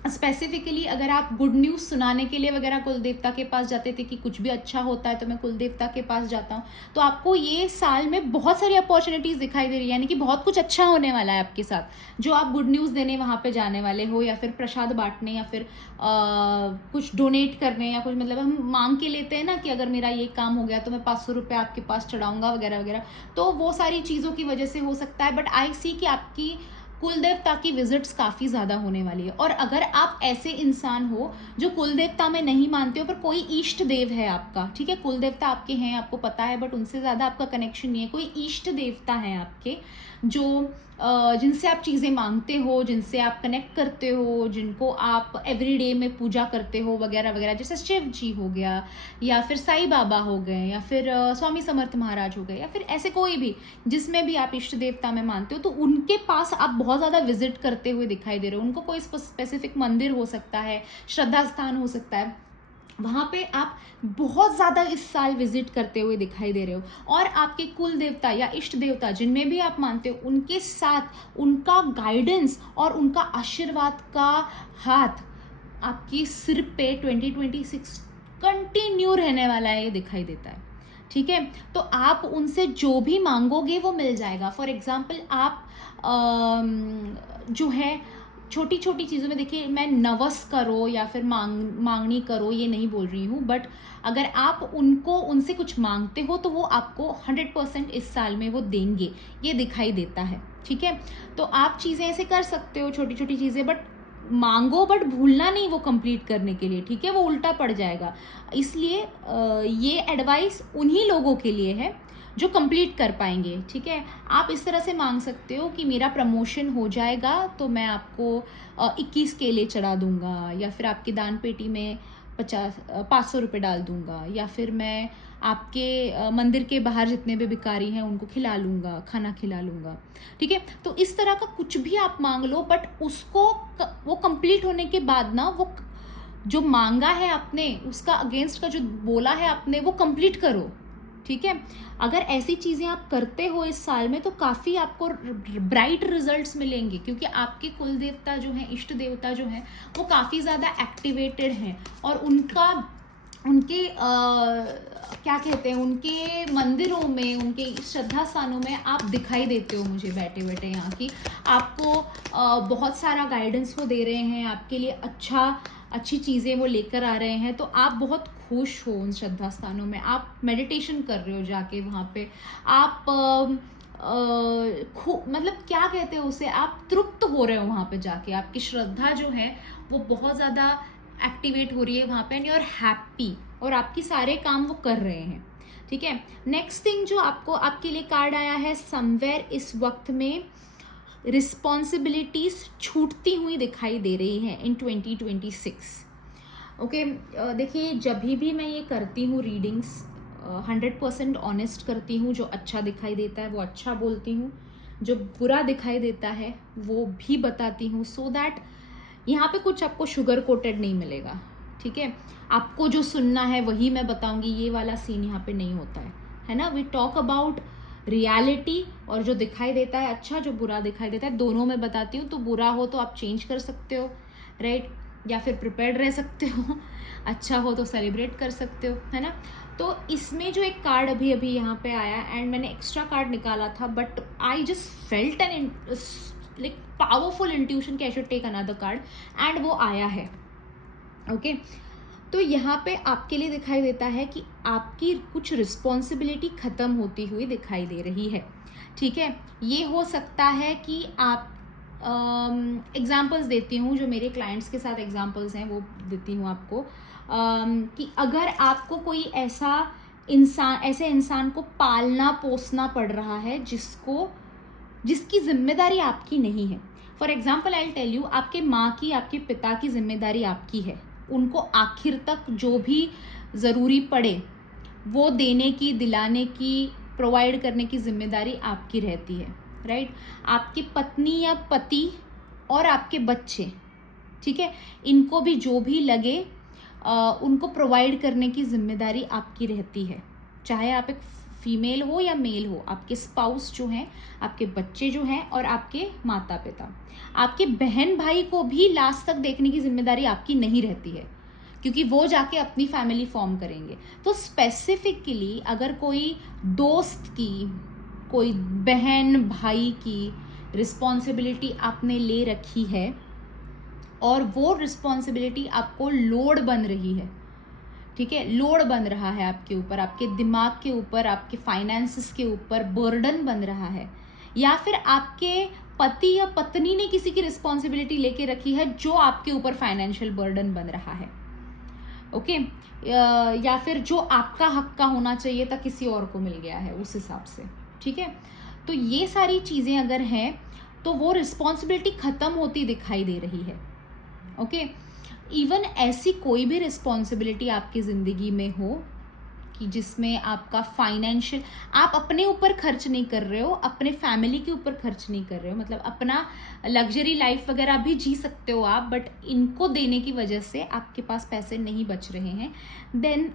स्पेसिफिकली अगर आप गुड न्यूज़ सुनाने के लिए वगैरह कुल देवता के पास जाते थे कि कुछ भी अच्छा होता है तो मैं कुल देवता के पास जाता हूँ, तो आपको ये साल में बहुत सारी अपॉर्चुनिटीज दिखाई दे रही है, यानी कि बहुत कुछ अच्छा होने वाला है आपके साथ, जो आप गुड न्यूज़ देने वहाँ पे जाने वाले हो, या फिर प्रसाद बांटने, या फिर कुछ डोनेट करने, या कुछ, मतलब हम मांग के लेते हैं ना कि अगर मेरा ये काम हो गया तो मैं 500 रुपये आपके पास चढ़ाऊंगा वगैरह वगैरह। तो वो सारी चीज़ों की वजह से हो सकता है, बट आई सी कि आपकी कुल देवता की विजिट्स काफ़ी ज़्यादा होने वाली है। और अगर आप ऐसे इंसान हो जो कुल देवता में नहीं मानते हो, पर कोई इष्ट देव है आपका, ठीक है, कुल देवता आपके हैं, आपको पता है, बट उनसे ज़्यादा आपका कनेक्शन नहीं है, कोई इष्ट देवता है आपके जो जिनसे आप चीज़ें मांगते हो, जिनसे आप कनेक्ट करते हो, जिनको आप एवरीडे में पूजा करते हो वगैरह वगैरह, जैसे शिव जी हो गया, या फिर साईं बाबा हो गए, या फिर स्वामी समर्थ महाराज हो गए, या फिर ऐसे कोई भी जिसमें भी आप इष्ट देवता में मानते हो, तो उनके पास आप बहुत ज़्यादा विजिट करते हुए दिखाई दे रहे हो। उनको कोई स्पेसिफिक मंदिर हो सकता है, श्रद्धा स्थान हो सकता है, वहाँ पे आप बहुत ज़्यादा इस साल विजिट करते हुए दिखाई दे रहे हो। और आपके कुल देवता या इष्ट देवता जिनमें भी आप मानते हो, उनके साथ उनका गाइडेंस और उनका आशीर्वाद का हाथ आपकी सिर पे 2026 कंटिन्यू रहने वाला है, ये दिखाई देता है, ठीक है। तो आप उनसे जो भी मांगोगे वो मिल जाएगा। फॉर एग्जाम्पल आप जो है छोटी छोटी चीज़ों में, देखिए मैं नवस करो या फिर मांगनी करो ये नहीं बोल रही हूँ, बट अगर आप उनसे कुछ मांगते हो तो वो आपको 100% इस साल में वो देंगे, ये दिखाई देता है, ठीक है। तो आप चीज़ें ऐसे कर सकते हो, छोटी छोटी चीज़ें, बट मांगो, बट भूलना नहीं वो कंप्लीट करने के लिए, ठीक है, वो उल्टा पड़ जाएगा। इसलिए ये एडवाइस उन्हीं लोगों के लिए है जो कंप्लीट कर पाएंगे, ठीक है। आप इस तरह से मांग सकते हो कि मेरा प्रमोशन हो जाएगा तो मैं आपको 21 केले चढ़ा दूंगा, या फिर आपकी दान पेटी में 500 रुपये डाल दूंगा, या फिर मैं आपके मंदिर के बाहर जितने भी भिखारी हैं उनको खिला लूंगा, खाना खिला लूंगा, ठीक है। तो इस तरह का कुछ भी आप मांग लो, बट उसको वो कंप्लीट होने के बाद ना, वो जो मांगा है आपने उसका अगेंस्ट का जो बोला है आपने वो कंप्लीट करो, ठीक है। अगर ऐसी चीज़ें आप करते हो इस साल में तो काफ़ी आपको ब्राइट रिजल्ट्स मिलेंगे, क्योंकि आपके कुल देवता जो हैं, इष्ट देवता जो हैं, वो काफ़ी ज़्यादा एक्टिवेटेड हैं, और उनके क्या कहते हैं, उनके मंदिरों में, उनके श्रद्धा स्थानों में आप दिखाई देते हो मुझे बैठे बैठे यहाँ की। आपको बहुत सारा गाइडेंस वो दे रहे हैं, आपके लिए अच्छी चीज़ें वो लेकर आ रहे हैं, तो आप बहुत खुश हो उन श्रद्धा स्थानों में। आप मेडिटेशन कर रहे हो जाके वहाँ पे, आप मतलब क्या कहते हो उसे, आप तृप्त हो रहे हो वहाँ पे जाके, आपकी श्रद्धा जो है वो बहुत ज़्यादा एक्टिवेट हो रही है वहाँ पे, एंड यू आर हैप्पी, और आपकी सारे काम वो कर रहे हैं, ठीक है। नेक्स्ट थिंग जो आपके लिए कार्ड आया है, समवेयर इस वक्त में रिस्पॉन्सिबिलिटीज छूटती हुई दिखाई दे रही हैं इन 2026। ओके, देखिए जब भी मैं ये करती हूँ रीडिंग्स 100% ऑनेस्ट करती हूँ। जो अच्छा दिखाई देता है वो अच्छा बोलती हूँ, जो बुरा दिखाई देता है वो भी बताती हूँ, सो दैट यहाँ पे कुछ आपको शुगर कोटेड नहीं मिलेगा, ठीक है। आपको जो सुनना है वही मैं बताऊंगी, ये वाला सीन यहाँ पे नहीं होता है ना। वी टॉक अबाउट रियलिटी, और जो दिखाई देता है अच्छा, जो बुरा दिखाई देता है, दोनों मैं बताती हूँ। तो बुरा हो तो आप चेंज कर सकते हो, राइट, या फिर प्रिपेयर्ड रह सकते हो, अच्छा हो तो सेलिब्रेट कर सकते हो, है ना। तो इसमें जो एक कार्ड अभी यहाँ पे आया, एंड मैंने एक्स्ट्रा कार्ड निकाला था, but I just felt an like powerful intuition कि I should take another card, and वो आया है ओके, तो यहाँ पे आपके लिए दिखाई देता है कि आपकी कुछ रिस्पॉन्सिबिलिटी ख़त्म होती हुई दिखाई दे रही है। ठीक है, ये हो सकता है कि आप एग्जाम्पल्स देती हूँ, जो मेरे क्लाइंट्स के साथ एग्जाम्पल्स हैं वो देती हूँ आपको, कि अगर आपको कोई ऐसे इंसान को पालना पोसना पड़ रहा है जिसकी जिम्मेदारी आपकी नहीं है। For example I tell you, आपके माँ की, आपके पिता की जिम्मेदारी आपकी है, उनको आखिर तक जो भी ज़रूरी पड़े वो देने की, दिलाने की, प्रोवाइड करने की जिम्मेदारी आपकी रहती है, राइट। आपकी पत्नी या पति और आपके बच्चे, ठीक है, इनको भी जो भी लगे उनको प्रोवाइड करने की जिम्मेदारी आपकी रहती है। चाहे आप एक फीमेल हो या मेल हो, आपके स्पाउस जो हैं, आपके बच्चे जो हैं, और आपके माता पिता, आपके बहन भाई को भी लास्ट तक देखने की जिम्मेदारी आपकी नहीं रहती है, क्योंकि वो जाके अपनी फैमिली फॉर्म करेंगे। तो स्पेसिफिकली अगर कोई दोस्त की, कोई बहन भाई की रिस्पॉन्सिबिलिटी आपने ले रखी है और वो रिस्पॉन्सिबिलिटी आपको लोड बन रही है, ठीक है, लोड बन रहा है आपके ऊपर, आपके दिमाग के ऊपर, आपके फाइनेंसेस के ऊपर बर्डन बन रहा है, या फिर आपके पति या पत्नी ने किसी की रिस्पॉन्सिबिलिटी लेके रखी है जो आपके ऊपर फाइनेंशियल बर्डन बन रहा है, ओके, या फिर जो आपका हक का होना चाहिए था किसी और को मिल गया है उस हिसाब से, ठीक है। तो ये सारी चीज़ें अगर हैं तो वो रिस्पॉन्सिबिलिटी ख़त्म होती दिखाई दे रही है, ओके। इवन ऐसी कोई भी रिस्पॉन्सिबिलिटी आपकी ज़िंदगी में हो कि जिसमें आपका फाइनेंशियल, आप अपने ऊपर खर्च नहीं कर रहे हो, अपने फैमिली के ऊपर खर्च नहीं कर रहे हो, मतलब अपना लग्जरी लाइफ वगैरह भी जी सकते हो आप, बट इनको देने की वजह से आपके पास पैसे नहीं बच रहे हैं, देन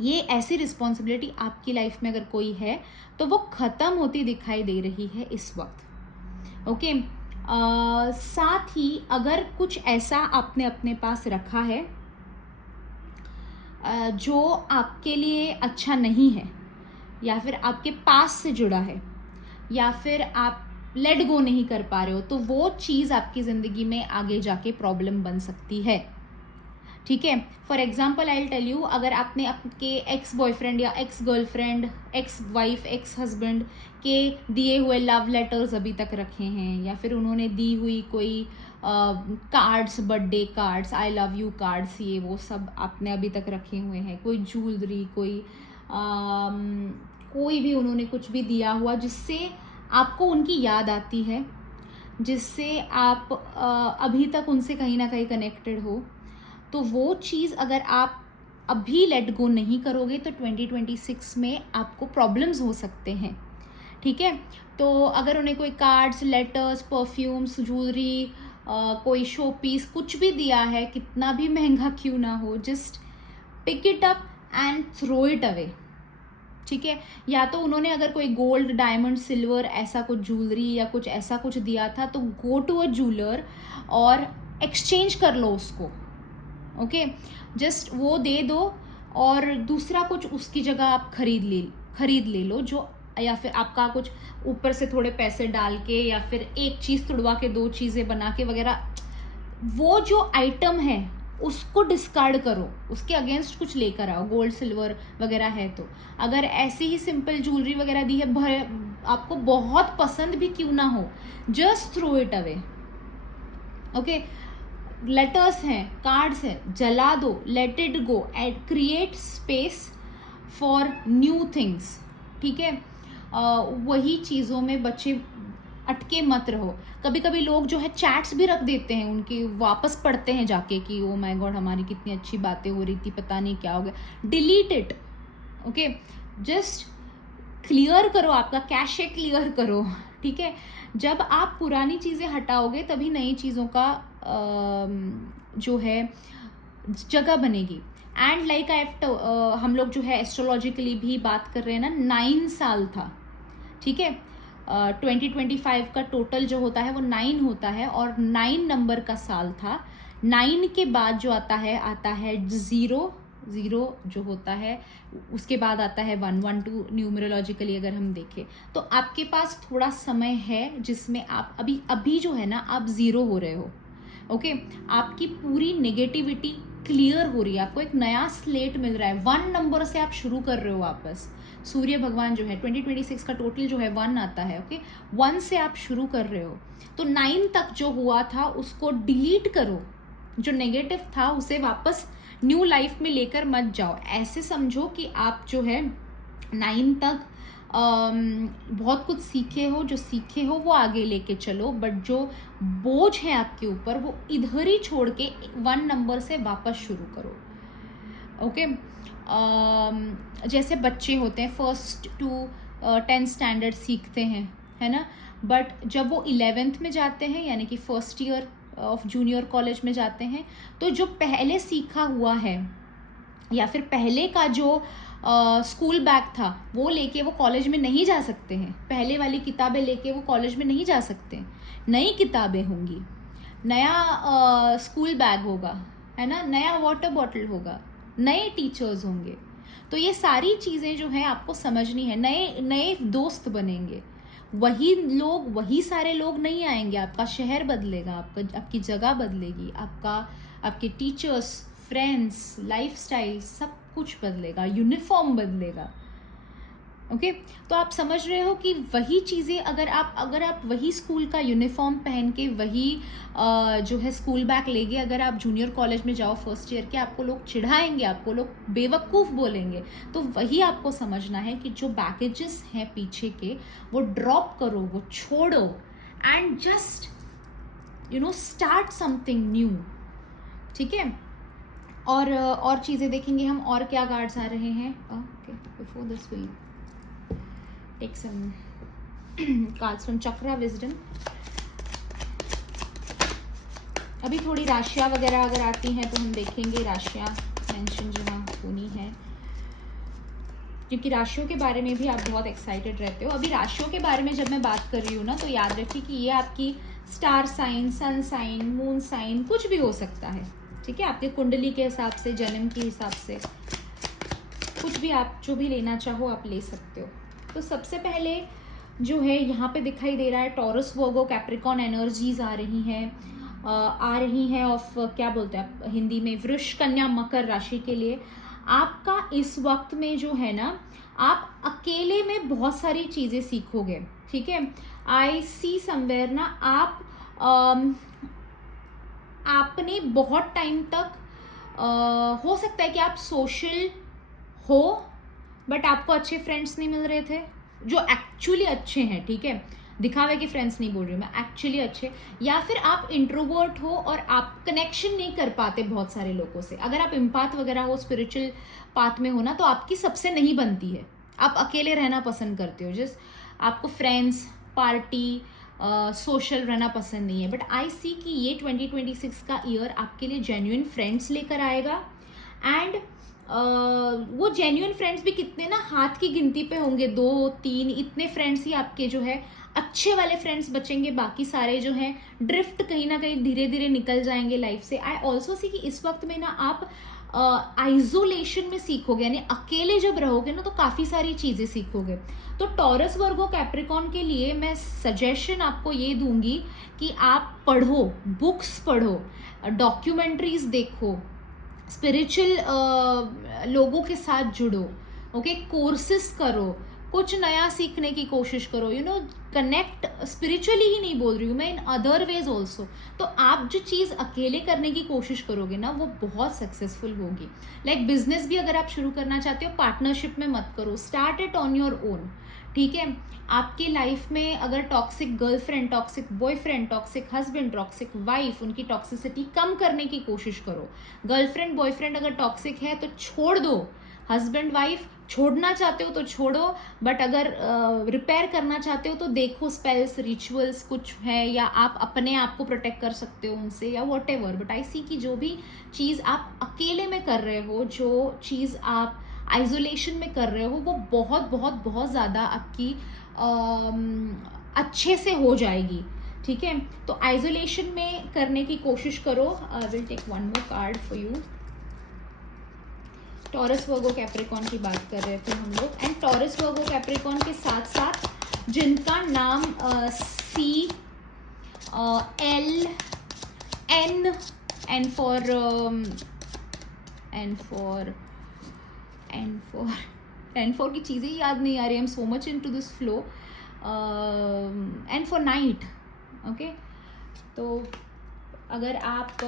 ये ऐसी रिस्पॉन्सिबिलिटी आपकी लाइफ में अगर कोई है तो वो ख़त्म होती दिखाई दे रही है इस वक्त, ओके। साथ ही अगर कुछ ऐसा आपने अपने पास रखा है जो आपके लिए अच्छा नहीं है, या फिर आपके पास से जुड़ा है, या फिर आप लेट गो नहीं कर पा रहे हो, तो वो चीज़ आपकी ज़िंदगी में आगे जाके प्रॉब्लम बन सकती है, ठीक है। For example I tell you, अगर आपने आपके एक्स बॉयफ्रेंड या ex girlfriend, ex wife, ex husband के दिए हुए लव लेटर्स अभी तक रखे हैं, या फिर उन्होंने दी हुई कोई cards, birthday cards, I love you cards, ये वो सब आपने अभी तक रखे हुए हैं, कोई ज्वेलरी, कोई भी उन्होंने कुछ भी दिया हुआ जिससे आपको उनकी याद आती है, जिससे आप अभी तक उनसे कहीं ना कहीं कनेक्टेड हो, तो वो चीज़ अगर आप अभी लेट गो नहीं करोगे तो 2026 में आपको प्रॉब्लम्स हो सकते हैं, ठीक है। तो अगर उन्हें कोई कार्ड्स, लेटर्स, परफ्यूम्स, ज्वेलरी, कोई शो पीस कुछ भी दिया है, कितना भी महंगा क्यों ना हो, just pick it up and throw it away, ठीक है। या तो उन्होंने अगर कोई गोल्ड, डायमंड, सिल्वर ऐसा कुछ ज्वेलरी या कुछ ऐसा कुछ दिया था, तो गो टू अ ज्वेलर और एक्सचेंज कर लो उसको, ओके। जस्ट वो दे दो और दूसरा कुछ उसकी जगह आप खरीद ले लो, जो, या फिर आपका कुछ ऊपर से थोड़े पैसे डाल के, या फिर एक चीज़ तुड़वा के दो चीज़ें बना के वगैरह, वो जो आइटम है उसको डिस्कार्ड करो, उसके अगेंस्ट कुछ लेकर आओ, गोल्ड सिल्वर वगैरह है तो। अगर ऐसे ही सिंपल ज्वेलरी वगैरह दी है, आपको बहुत पसंद भी क्यों ना हो, just throw it away, okay. Letters हैं, कार्ड्स हैं, जला दो, let it go, create space for new things, ठीक है। वही चीज़ों में बच्चे अटके मत रहो। कभी कभी लोग जो है चैट्स भी रख देते हैं, उनकी वापस पढ़ते हैं जाके कि ओ माय गॉड हमारी कितनी अच्छी बातें हो रही थी, पता नहीं क्या हो गया, delete it, okay. Just clear करो, आपका कैशे क्लियर करो, ठीक है। जब आप पुरानी चीज़ें हटाओगे तभी नई चीज़ों का जो है जगह बनेगी। एंड लाइक हम लोग जो है एस्ट्रोलॉजिकली भी बात कर रहे हैं ना, 9 साल था, ठीक है। 2025 का टोटल जो होता है वो 9 होता है, और 9 नंबर का साल था। 9 के बाद जो आता है 0 जो होता है, उसके बाद आता है 1 1 2 न्यूमरोलॉजिकली अगर हम देखें तो आपके पास थोड़ा समय है जिसमें आप अभी जो है ना आप 0 हो रहे हो, ओके आपकी पूरी नेगेटिविटी क्लियर हो रही है, आपको एक नया स्लेट मिल रहा है, 1 नंबर से आप शुरू कर रहे हो वापस। सूर्य भगवान जो है 2026 का टोटल जो है 1 आता है, ओके 1 से आप शुरू कर रहे हो। तो 9 तक जो हुआ था उसको डिलीट करो, जो नेगेटिव था उसे वापस न्यू लाइफ में लेकर मत जाओ। ऐसे समझो कि आप जो है 9 तक बहुत कुछ सीखे हो, जो सीखे हो वो आगे लेके चलो, बट जो बोझ है आपके ऊपर वो इधर ही छोड़ के 1 नंबर से वापस शुरू करो। ओके जैसे बच्चे होते हैं 1st to 10th स्टैंडर्ड सीखते हैं, है ना, बट जब वो 11th में जाते हैं यानी कि 1st year of junior college में जाते हैं, तो जो पहले सीखा हुआ है या फिर पहले का जो स्कूल बैग था वो लेके वो कॉलेज में नहीं जा सकते हैं, पहले वाली किताबें लेके वो कॉलेज में नहीं जा सकते। नई किताबें होंगी, नया स्कूल बैग होगा, है ना, नया वाटर बॉटल होगा, नए टीचर्स होंगे। तो ये सारी चीज़ें जो है आपको समझनी है। नए नए दोस्त बनेंगे, वही लोग, वही सारे लोग नहीं आएंगे। आपका शहर बदलेगा, आपकी जगह बदलेगी, आपके टीचर्स, फ्रेंड्स, लाइफस्टाइल सब कुछ बदलेगा, यूनिफॉर्म बदलेगा। ओके तो आप समझ रहे हो कि वही चीज़ें अगर आप वही स्कूल का यूनिफॉर्म पहन के वही जो है स्कूल बैग लेके अगर आप जूनियर कॉलेज में जाओ 1st ईयर के, आपको लोग चिढ़ाएंगे, आपको लोग बेवकूफ़ बोलेंगे। तो वही आपको समझना है कि जो बैगेजेस हैं पीछे के वो ड्रॉप करो, वो छोड़ो and just start something new. ठीक है, और चीज़ें देखेंगे हम, और क्या कार्ड्स आ रहे हैं। Okay before this will take some cards from chakra wisdom. अभी थोड़ी राशियां वगैरह अगर आती हैं तो हम देखेंगे, राशियां मेंशन जो है होनी है, क्योंकि राशियों के बारे में भी आप बहुत एक्साइटेड रहते हो। अभी राशियों के बारे में जब मैं बात कर रही हूँ ना, तो याद रखिए कि ये आपकी star sign, sun sign, moon sign कुछ भी हो सकता है। ठीक है, आपके कुंडली के हिसाब से, जन्म के हिसाब से कुछ भी आप जो भी लेना चाहो आप ले सकते हो। तो सबसे पहले जो है यहाँ पे दिखाई दे रहा है टॉरस, वर्गो, कैप्रिकॉन एनर्जीज आ रही हैं ऑफ क्या बोलते हैं हिंदी में, वृष, कन्या, मकर राशि के लिए। आपका इस वक्त में जो है ना, आप अकेले में बहुत सारी चीजें सीखोगे। ठीक है, आई सी समवेयर ना, आपने बहुत टाइम तक हो सकता है कि आप सोशल हो बट आपको अच्छे फ्रेंड्स नहीं मिल रहे थे जो एक्चुअली अच्छे हैं। ठीक है, दिखावे के फ्रेंड्स नहीं बोल रही हूँ मैं, एक्चुअली अच्छे। या फिर आप इंट्रोवर्ट हो और आप कनेक्शन नहीं कर पाते बहुत सारे लोगों से। अगर आप इम्पाथ वगैरह हो, स्पिरिचुअल पाथ में हो ना, तो आपकी सबसे नहीं बनती है, आप अकेले रहना पसंद करते हो। जस्ट आपको फ्रेंड्स, पार्टी, सोशल रहना पसंद नहीं है। बट आई सी कि ये 2026 का ईयर आपके लिए जेन्युइन फ्रेंड्स लेकर आएगा। एंड वो जेन्युइन फ्रेंड्स भी कितने ना, हाथ की गिनती पे होंगे, 2-3 इतने फ्रेंड्स ही आपके जो है अच्छे वाले फ्रेंड्स बचेंगे। बाकी सारे जो हैं ड्रिफ्ट कहीं ना कहीं धीरे धीरे निकल जाएंगे लाइफ से। आई ऑल्सो सी कि इस वक्त में ना आप आइसोलेशन में सीखोगे, यानी अकेले जब रहोगे ना तो काफी सारी चीजें सीखोगे। तो टॉरस, वर्गो, कैप्रिकॉन के लिए मैं सजेशन आपको ये दूंगी कि आप पढ़ो, बुक्स पढ़ो, डॉक्यूमेंट्रीज देखो, स्पिरिचुअल लोगों के साथ जुड़ो, ओके, कोर्सेस करो, कुछ नया सीखने की कोशिश करो, कनेक्ट। स्पिरिचुअली ही नहीं बोल रही हूँ मैं, इन अदर वेज ऑल्सो। तो आप जो चीज़ अकेले करने की कोशिश करोगे ना, वो बहुत सक्सेसफुल होगी। लाइक बिजनेस भी अगर आप शुरू करना चाहते हो, पार्टनरशिप में मत करो, start it on your own. ठीक है, आपकी लाइफ में अगर toxic girlfriend, toxic boyfriend, toxic husband, toxic wife, उनकी टॉक्सिसिटी कम करने की कोशिश करो। गर्लफ्रेंड बॉयफ्रेंड अगर टॉक्सिक है तो छोड़ दो, हस्बैंड वाइफ छोड़ना चाहते हो तो छोड़ो, बट अगर रिपेयर करना चाहते हो तो देखो स्पेल्स, रिचुअल्स कुछ है, या आप अपने आप को प्रोटेक्ट कर सकते हो उनसे, या वॉट एवर। बट आई सी कि जो भी चीज़ आप अकेले में कर रहे हो, जो चीज़ आप आइसोलेशन में कर रहे हो, वो बहुत बहुत बहुत ज़्यादा आपकी अच्छे से हो जाएगी। ठीक है, तो आइसोलेशन में करने की कोशिश करो। I will take one more card for you. Taurus, Virgo, Capricorn की बात कर रहे थे हम लोग। एंड टॉरस, वर्गो, कैप्रिकॉन के साथ साथ जिनका नाम C, L, N N for N for N for N for की चीज़ें याद नहीं आ रही, I am so much into this flow. N for night. Okay, तो अगर आप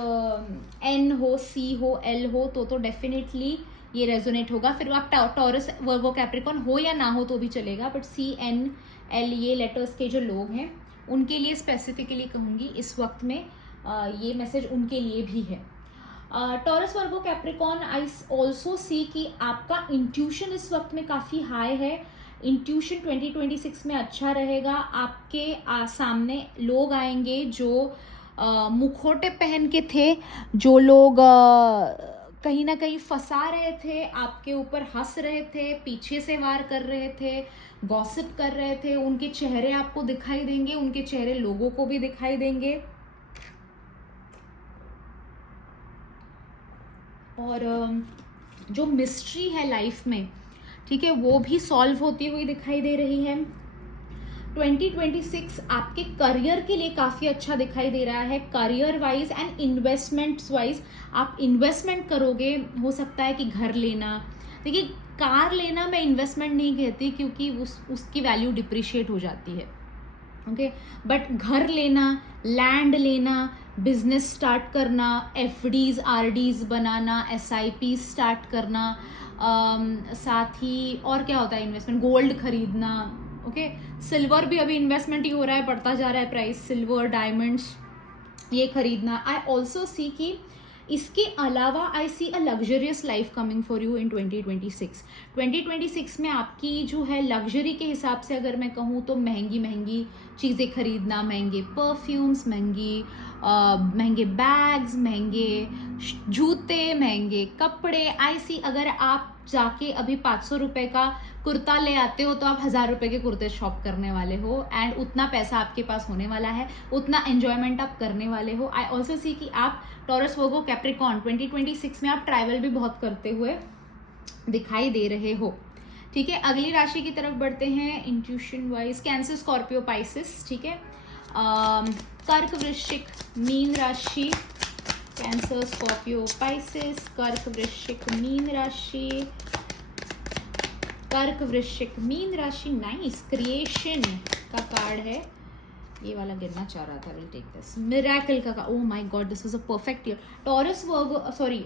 एन हो, सी हो, एल हो तो डेफिनेटली ये रेजोनेट होगा. फिर आप टॉरस, वर्गो, कैप्रिकॉर्न हो या ना हो तो भी चलेगा, बट सी, एन, एल ये लेटर्स के जो लोग हैं उनके लिए स्पेसिफिकली कहूँगी इस वक्त में ये मैसेज उनके लिए भी है. Taurus, Virgo, Capricorn, I also see कि आपका इंट्यूशन इस वक्त में काफ़ी हाई है. इंट्यूशन 2026 में अच्छा रहेगा. आपके सामने लोग आएंगे जो मुखौटे पहन के थे, जो लोग कहीं ना कहीं फंसा रहे थे, आपके ऊपर हंस रहे थे, पीछे से वार कर रहे थे, गॉसिप कर रहे थे, उनके चेहरे आपको दिखाई देंगे, उनके चेहरे लोगों को भी दिखाई देंगे. और जो मिस्ट्री है लाइफ में, ठीक है, वो भी सॉल्व होती हुई दिखाई दे रही है. 2026 आपके करियर के लिए काफ़ी अच्छा दिखाई दे रहा है. Career wise and investments wise आप इन्वेस्टमेंट करोगे. हो सकता है कि घर लेना, देखिए कार लेना मैं इन्वेस्टमेंट नहीं कहती क्योंकि उसकी वैल्यू डिप्रिशिएट हो जाती है. ओके, बट घर लेना, लैंड लेना, बिजनेस स्टार्ट करना, एफडीज, आरडीज बनाना, एसआईपी स्टार्ट करना, साथ ही और क्या होता है इन्वेस्टमेंट, गोल्ड खरीदना. ओके, सिल्वर भी अभी इन्वेस्टमेंट ही हो रहा है, बढ़ता जा रहा है प्राइस. सिल्वर, डायमंड्स ये खरीदना. आई ऑल्सो सी कि इसके अलावा I see a luxurious life coming for you in 2026. 2026 में आपकी जो है लग्जरी के हिसाब से अगर मैं कहूँ तो महंगी महंगी चीज़ें खरीदना, महंगे परफ्यूम्स, महंगे बैग्स, महंगे जूते, महंगे कपड़े. आई सी अगर आप जाके अभी 500 रुपए का कुर्ता ले आते हो तो आप 1000 रुपए के कुर्ते शॉप करने वाले हो. एंड उतना पैसा आपके पास होने वाला है, उतना एंजॉयमेंट आप करने वाले हो. आई ऑल्सो सी कि आप टॉरस, वर्गो, कैप्रिकॉर्न 2026 में आप ट्रैवल भी बहुत करते हुए दिखाई दे रहे हो. ठीक है, अगली राशि की तरफ बढ़ते हैं. Intuition wise cancer, Scorpio, Pisces. ठीक है, कर्क, वृश्चिक, मीन राशि. कैंसर, स्कॉर्पियो, पाइसिस, कर्क, वृश्चिक, मीन राशि. कर्क, वृश्चिक, मीन राशि. नाइस. क्रिएशन का कार्ड है, ये वाला गिरना चाह रहा था. Will take this. मिरेकल का, oh my god, this was a perfect year. Taurus, Virgo, sorry,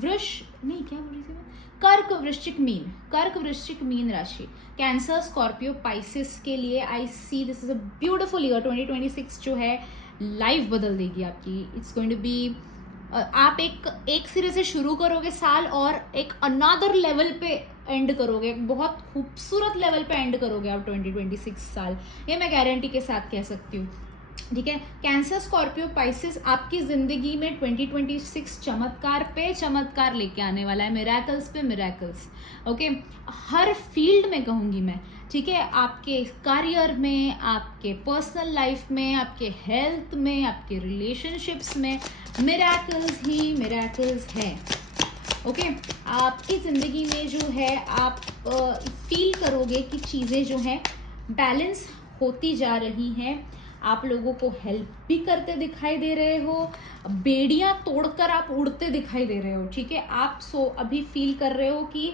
वृष नहीं, क्या बोल रही थी मैं, कर्क, वृश्चिक, मीन. कर्क, वृश्चिक, मीन राशि. कैंसर, स्कॉर्पियो, पाइसिस के लिए I see this is a beautiful year. 2026 जो है लाइफ बदल देगी आपकी. इट्स गोइंग टू बी, आप एक सिरे से शुरू करोगे साल और एक अनदर लेवल पे एंड करोगे, बहुत खूबसूरत लेवल पे एंड करोगे आप 2026 साल, ये मैं गारंटी के साथ कह सकती हूँ. ठीक है, कैंसर, स्कॉर्पियो, पाइसिस आपकी जिंदगी में 2026 चमत्कार पे चमत्कार लेके आने वाला है. मिरेकल्स पे मिरेकल्स. ओके, हर फील्ड में कहूंगी मैं. ठीक है, आपके करियर में, आपके पर्सनल लाइफ में, आपके हेल्थ में, आपके रिलेशनशिप्स में मिरेकल्स ही मिरेकल्स हैं. ओके, आपकी ज़िंदगी में जो है आप फील करोगे कि चीज़ें जो हैं बैलेंस होती जा रही हैं. आप लोगों को हेल्प भी करते दिखाई दे रहे हो, बेड़ियां तोड़कर आप उड़ते दिखाई दे रहे हो. ठीक है, आप अभी फील कर रहे हो कि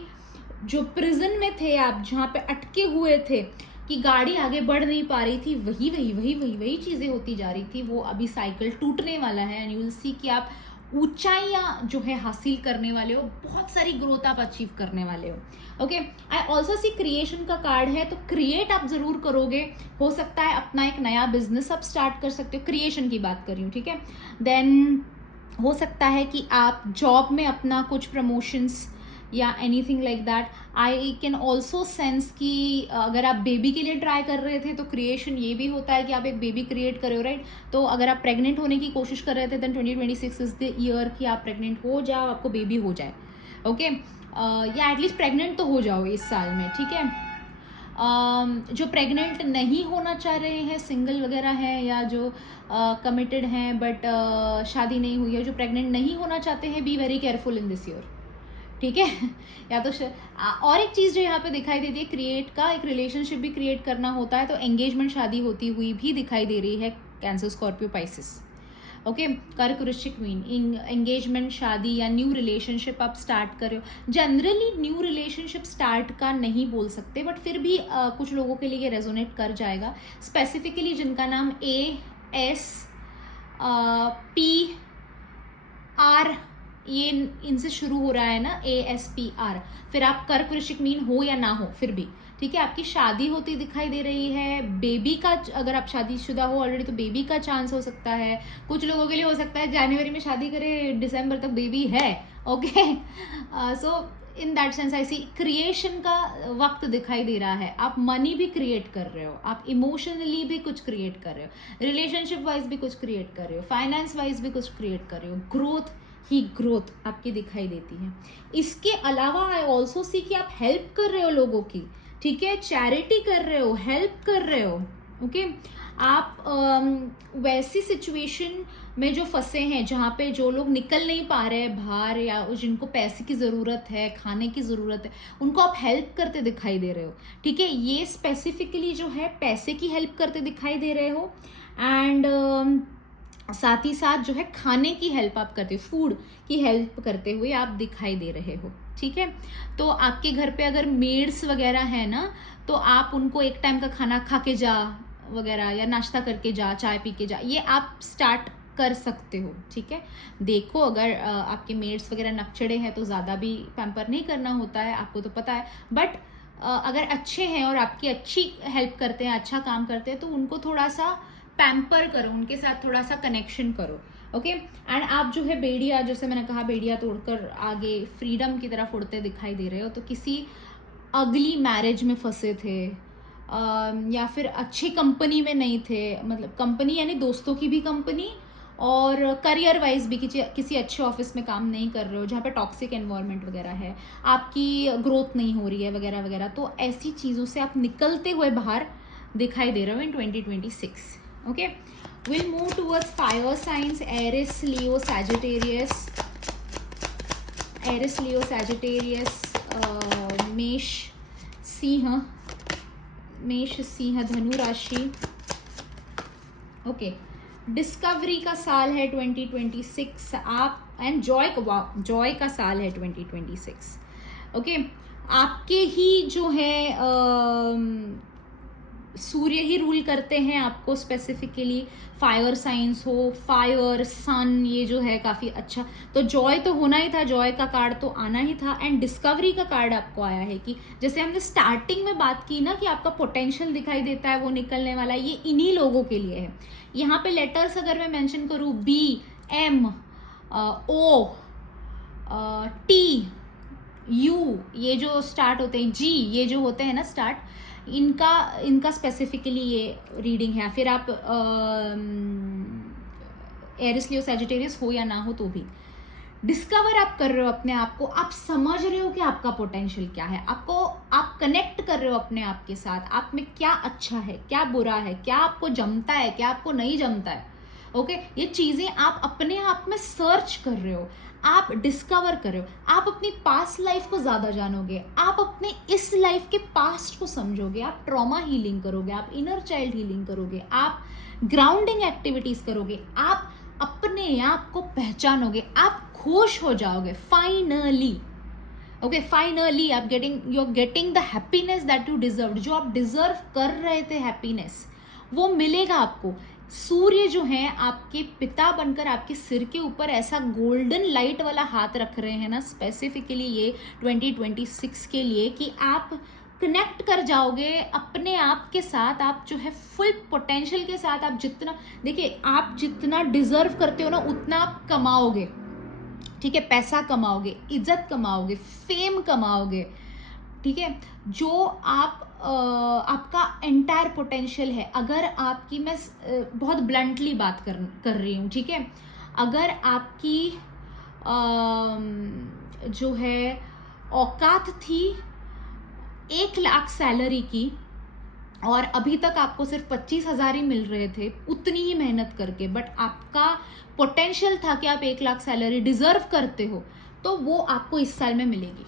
जो प्रिजन में थे आप, जहाँ पे अटके हुए थे कि गाड़ी आगे बढ़ नहीं पा रही थी, वही वही वही वही वही चीज़ें होती जा रही थी, वो अभी साइकिल टूटने वाला है. एंड यू विल सी कि आप ऊंचाइयां जो है हासिल करने वाले हो, बहुत सारी ग्रोथ आप अचीव करने वाले हो. Okay, I also see creation का कार्ड है, तो क्रिएट आप जरूर करोगे. हो सकता है अपना एक नया बिजनेस आप स्टार्ट कर सकते हो, क्रिएशन की बात कर रही हूँ. ठीक है, देन हो सकता है कि आप जॉब में अपना कुछ प्रमोशंस या anything like that. I can also sense कि अगर आप बेबी के लिए ट्राई कर रहे थे तो क्रिएशन ये भी होता है कि आप एक बेबी क्रिएट कर रहे हो, राइट. तो अगर आप प्रेग्नेंट होने की कोशिश कर रहे थे देन 2026 इज द ईयर कि आप प्रेग्नेंट हो जाओ, आपको बेबी हो जाए. ओके, या एटलीस्ट प्रेग्नेंट तो हो जाओ इस साल में. ठीक है, जो प्रेग्नेंट नहीं होना चाह रहे हैं, सिंगल वगैरह हैं, या जो कमिटेड हैं बट शादी नहीं हुई है, जो प्रेग्नेंट नहीं होना चाहते हैं, be very careful in this year. ठीक है, या तो और एक चीज़ जो यहाँ पे दिखाई देती है, क्रिएट का एक रिलेशनशिप भी क्रिएट करना होता है, तो एंगेजमेंट, शादी होती हुई भी दिखाई दे रही है कैंसर, स्कॉर्पियो, पाइसिस. ओके, कर्क वृश्चिक मीन एंगेजमेंट, शादी या न्यू रिलेशनशिप आप स्टार्ट कर रहे हो। जनरली न्यू रिलेशनशिप स्टार्ट का नहीं बोल सकते, बट फिर भी कुछ लोगों के लिए ये रेजोनेट कर जाएगा। स्पेसिफिकली जिनका नाम ASPR ये इनसे शुरू हो रहा है ना, ASPR, फिर आप कर्क वृश्चिक मीन हो या ना हो फिर भी ठीक है, आपकी शादी होती दिखाई दे रही है। बेबी का, अगर आप शादीशुदा हो ऑलरेडी तो बेबी का चांस हो सकता है। कुछ लोगों के लिए हो सकता है जनवरी में शादी करे, दिसंबर तक बेबी है। Okay, so in that sense I see creation का वक्त दिखाई दे रहा है। आप मनी भी क्रिएट कर रहे हो, आप इमोशनली भी कुछ क्रिएट कर रहे हो, रिलेशनशिप वाइज भी कुछ क्रिएट कर रहे हो, फाइनेंस वाइज भी कुछ क्रिएट कर रहे हो। ग्रोथ ही ग्रोथ आपकी दिखाई देती है। इसके अलावा आई ऑल्सो सी कि आप हेल्प कर रहे हो लोगों की, ठीक है, चैरिटी कर रहे हो, हेल्प कर रहे हो। ओके, आप वैसी सिचुएशन में जो फंसे हैं जहाँ पे जो लोग निकल नहीं पा रहे हैं बाहर, या जिनको पैसे की ज़रूरत है, खाने की ज़रूरत है, उनको आप हेल्प करते दिखाई दे रहे हो। ठीक है, ये स्पेसिफिकली जो है पैसे की हेल्प करते दिखाई दे रहे हो। एंड साथ ही साथ जो है खाने की हेल्प आप करते हो, फूड की हेल्प करते हुए आप दिखाई दे रहे हो। ठीक है, तो आपके घर पे अगर मेड्स वगैरह है ना, तो आप उनको एक टाइम का खाना खा के जा वगैरह, या नाश्ता करके जा, चाय पी के जा, ये आप स्टार्ट कर सकते हो। ठीक है, देखो अगर आपके मेड्स वगैरह नकचड़े हैं तो ज़्यादा भी पैम्पर नहीं करना होता है, आपको तो पता है। बट अगर अच्छे हैं और आपकी अच्छी हेल्प करते हैं, अच्छा काम करते हैं, तो उनको थोड़ा सा पैम्पर करो, उनके साथ थोड़ा सा कनेक्शन करो। ओके, एंड आप जो है बेड़िया, जैसे मैंने कहा, बेड़िया तोड़कर आगे फ्रीडम की तरफ उड़ते दिखाई दे रहे हो। तो किसी अगली मैरिज में फंसे थे, या फिर अच्छी कंपनी में नहीं थे, मतलब कंपनी यानी दोस्तों की भी कंपनी, और करियर वाइज भी किसी अच्छे ऑफिस में काम नहीं कर रहे हो जहाँ पे टॉक्सिक एनवायरनमेंट वगैरह है, आपकी ग्रोथ नहीं हो रही है वगैरह वगैरह। तो ऐसी चीज़ों से आप निकलते हुए बाहर दिखाई दे रहे हो इन 2026। Okay, we'll move towards fire signs: Aries, Leo, Sagittarius, मेष, सिंह, धनु राशि। ओके, डिस्कवरी का साल है 2026 आप, एंड जॉय का साल है 2026। ओके, आपके ही जो है सूर्य ही रूल करते हैं आपको स्पेसिफिकली। फायर साइंस हो, फायर, सन, ये जो है काफी अच्छा। तो जॉय तो होना ही था, जॉय का कार्ड तो आना ही था। एंड डिस्कवरी का कार्ड आपको आया है कि जैसे हमने स्टार्टिंग में बात की ना कि आपका पोटेंशियल दिखाई देता है, वो निकलने वाला है, ये इन्हीं लोगों के लिए है। यहाँ पे लेटर्स अगर मैं मेंशन करूँ, BM, O, T, U, ये जो स्टार्ट होते हैं, G, ये जो होते हैं ना स्टार्ट, इनका स्पेसिफिकली ये रीडिंग है। फिर आप एरिस, लियो, सैजिटेरियस हो या ना हो तो भी डिस्कवर आप कर रहे हो अपने आप को, आप समझ रहे हो कि आपका पोटेंशियल क्या है, आप कनेक्ट कर रहे हो अपने आप के साथ, आप में क्या अच्छा है, क्या बुरा है, क्या आपको जमता है, क्या आपको नहीं जमता है। ओके, ये चीजें आप अपने आप में सर्च कर रहे हो, आप डिस्कवर कर रहे हो, आप अपनी पास्ट लाइफ को ज्यादा जानोगे, आप अपने इस लाइफ के पास्ट को समझोगे, आप ट्रॉमा हीलिंग करोगे, आप इनर चाइल्ड हीलिंग करोगे, आप ग्राउंडिंग एक्टिविटीज करोगे, आप अपने आप को पहचानोगे, आप खुश हो जाओगे फाइनली। ओके, फाइनली आप you are getting the happiness that you deserve. जो आप डिजर्व कर रहे थे हैप्पीनेस, वो मिलेगा आपको। सूर्य जो है आपके पिता बनकर आपके सिर के ऊपर ऐसा गोल्डन लाइट वाला हाथ रख रहे हैं ना, स्पेसिफिकली ये 2026 के लिए, कि आप कनेक्ट कर जाओगे अपने आप के साथ। आप जो है फुल पोटेंशियल के साथ, आप जितना, देखिए, आप जितना डिजर्व करते हो ना उतना आप कमाओगे। ठीक है, पैसा कमाओगे, इज्जत कमाओगे, फेम कमाओगे। ठीक है, जो आपका एंटायर पोटेंशियल है। अगर आपकी, मैं बहुत ब्लंटली बात कर रही हूँ, ठीक है, अगर आपकी जो है औकात थी 1 लाख सैलरी की, और अभी तक आपको सिर्फ 25,000 ही मिल रहे थे उतनी ही मेहनत करके, बट आपका पोटेंशियल था कि आप 1 लाख सैलरी डिजर्व करते हो, तो वो आपको इस साल में मिलेगी।